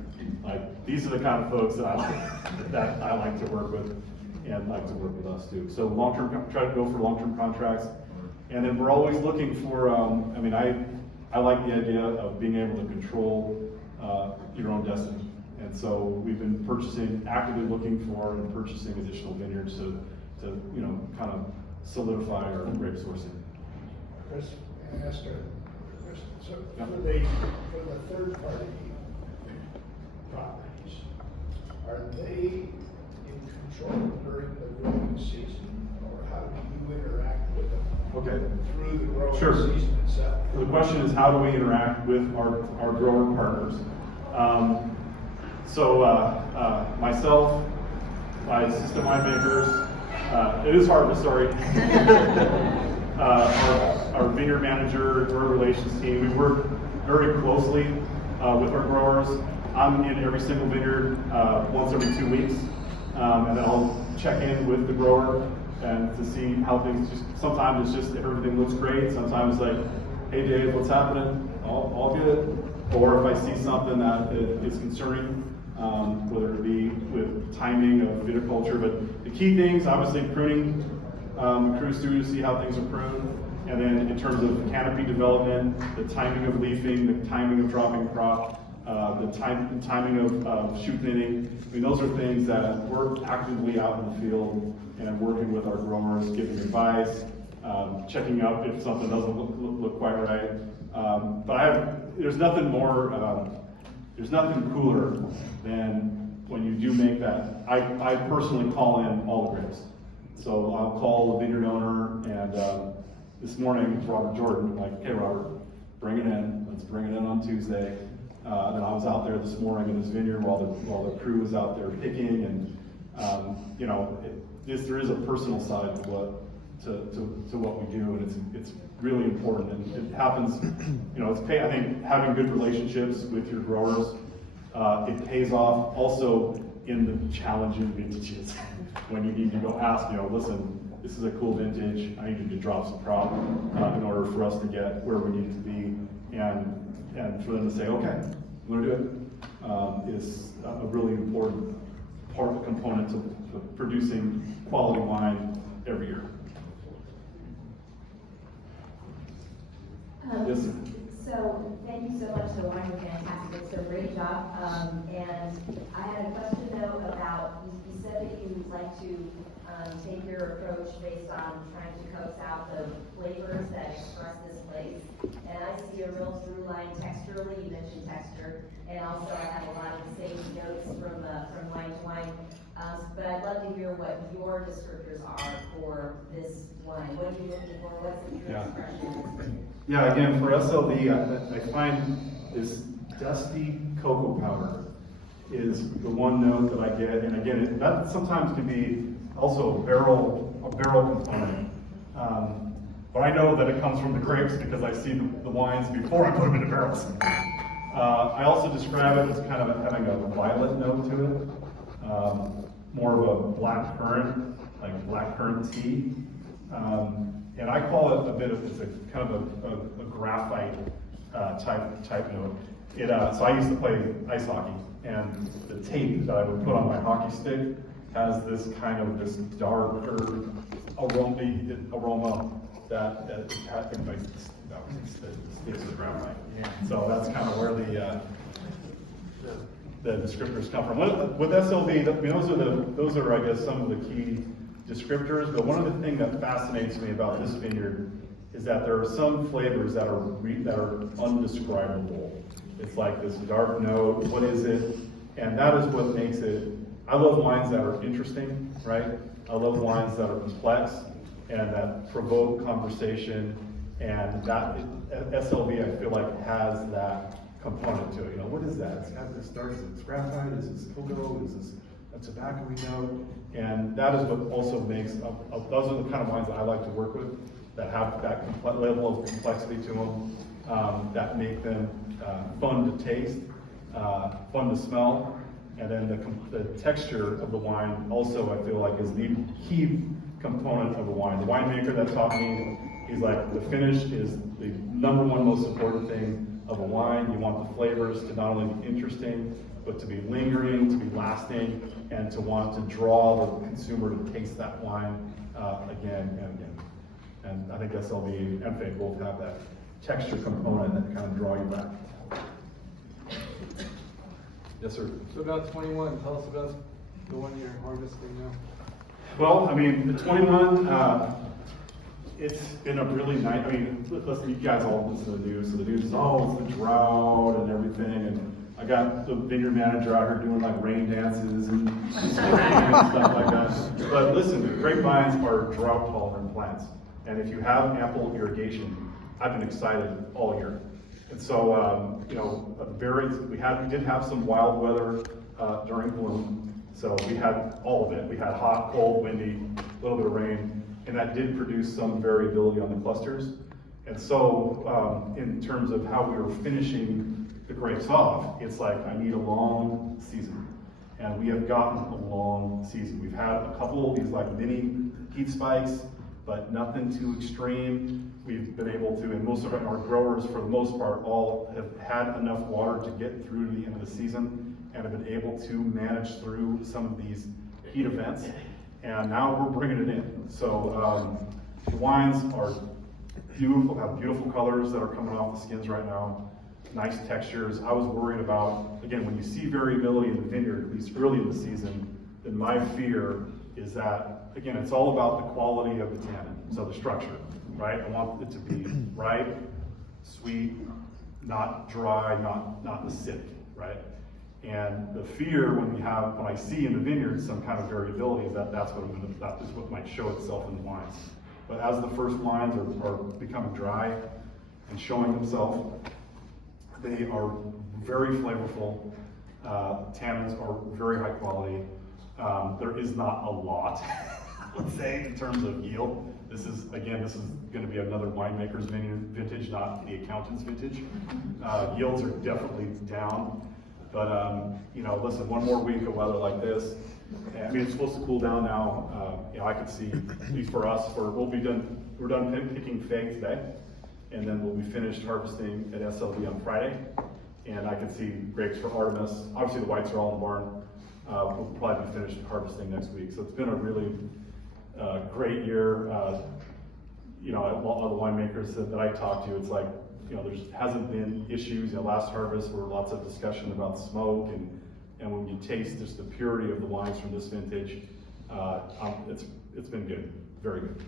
Like these are the kind of folks that I like to work with, and like to work with us too. So try to go for long-term contracts, and then we're always looking for. I mean, I like the idea of being able to control your own destiny. And so we've been actively looking for and purchasing additional vineyards to kind of solidify our grape sourcing. Chris, may I ask a question? So Yeah. for the third party properties, are they in control during the growing season, or how do you interact with them? Okay. Through the growing Sure. season itself? So the question is, how do we interact with our grower partners? Myself, my assistant winemakers, it is hard, sorry. Our vineyard manager, grower relations team, we work very closely with our growers. I'm in every single vineyard once every 2 weeks, and then I'll check in with the grower and to see how things. Sometimes it's just everything looks great. Sometimes it's like, hey Dave, what's happening? All good. Or if I see something that is concerning, whether it be with timing of viticulture, but the key things, obviously pruning, cruise through to see how things are pruned, and then in terms of canopy development, the timing of leafing, the timing of dropping crop, the timing of shoot thinning. I mean, those are things that we're actively out in the field and working with our growers, giving advice, checking out if something doesn't look quite right. There's nothing cooler than when you do make that. I personally call in all the grapes. So I'll call the vineyard owner, and this morning it's Robert Jordan. I'm like, hey Robert, bring it in. Let's bring it in on Tuesday. And I was out there this morning in his vineyard while the crew was out there picking, and there is a personal side to what we do, and it's really important, and it happens. I think having good relationships with your growers, it pays off also in the challenging vintages when you need to go ask, listen, this is a cool vintage. I need you to drop some crop in order for us to get where we need to be, and for them to say, okay, I'm going to do it, is a really important component to producing quality wine every year. Yes, sir. So, thank you so much. The wine was fantastic. It's a great job. And I had a question though about, you said that you like to take your approach based on trying to coax out the flavors that express this place. And I see a real through line texturally. You mentioned texture, and also I have a lot of the same notes from wine to wine. But I'd love to hear what your descriptors are for this wine. What are you looking for? What's the true expression? Yeah, again, for SLD, I find this dusty cocoa powder is the one note that I get, and again, that sometimes can be also a barrel component. But I know that it comes from the grapes because I see the wines before I put them into barrels. I also describe it as kind of having a violet note to it, more of a black currant, like black currant tea. And I call it it's a kind of a graphite type note. So I used to play ice hockey, and the tape that I would put on my hockey stick has this darker aroma that sticks with graphite. So that's kind of where the descriptors come from. With SLD, those are I guess some of the key descriptors, but one of the things that fascinates me about this vineyard is that there are some flavors that are undescribable. It's like this dark note, what is it? And that is what makes it. I love wines that are interesting, right? I love wines that are complex and that provoke conversation And that, SLV, I feel like has that component to it. You know, what is that? It's got this dark, is it graphite, is this cocoa, is this a tobacco note? And that is what also makes, those are the kind of wines that I like to work with, that have that level of complexity to them, that make them fun to taste, fun to smell, and then the texture of the wine also, I feel like, is the key component of a wine. The winemaker that taught me, he's like, the finish is the number one most important thing of a wine. You want the flavors to not only be interesting, but to be lingering, to be lasting, and to want to draw the consumer to taste that wine again and again. And I think SLV and Fate both have that texture component that kind of draw you back. Yes, sir. So about 21, tell us about the one you're harvesting now. Well, I mean, the 21, it's been a really nice, I mean, listen, you guys all listen to the news, so the news is, oh, it's the drought and everything, and I got the vineyard manager out here doing like rain dances and stuff like that. But listen, grapevines are drought tolerant plants, and if you have ample irrigation, I've been excited all year. And so, you know, we did have some wild weather during bloom, so we had all of it. We had hot, cold, windy, a little bit of rain, and that did produce some variability on the clusters. And so, in terms of how we were finishing the grapes off, it's like, I need a long season. And we have gotten a long season. We've had a couple of these like mini heat spikes, but nothing too extreme. We've been able to, and most of our growers, for the most part, all have had enough water to get through to the end of the season and have been able to manage through some of these heat events. And now we're bringing it in. So the wines are beautiful, have beautiful colors that are coming off the skins right now. Nice textures. I was worried about, again, when you see variability in the vineyard, at least early in the season, then my fear is that, again, it's all about the quality of the tannin, so the structure, right? I want it to be ripe, sweet, not dry, not acidic, right? And the fear when I see in the vineyard some kind of variability is that that is what might show itself in the wines. But as the first wines are becoming dry and showing themselves, they are very flavorful. Tannins are very high quality. There is not a lot, let's say, in terms of yield. This is going to be another winemaker's vintage, not the accountant's vintage. Yields are definitely down. But, you know, listen, one more week of weather like this, I mean, it's supposed to cool down now. You know, I could see, at least for us, we're done picking fig today, and then we'll be finished harvesting at SLV on Friday. And I can see grapes for Artemis. Obviously, the whites are all in the barn. We'll probably be finished harvesting next week. So it's been a really great year. You know, all the winemakers that I talked to, it's like, you know, there hasn't been issues. You know, last harvest, there were lots of discussion about smoke, and when you taste just the purity of the wines from this vintage, it's been good, very good.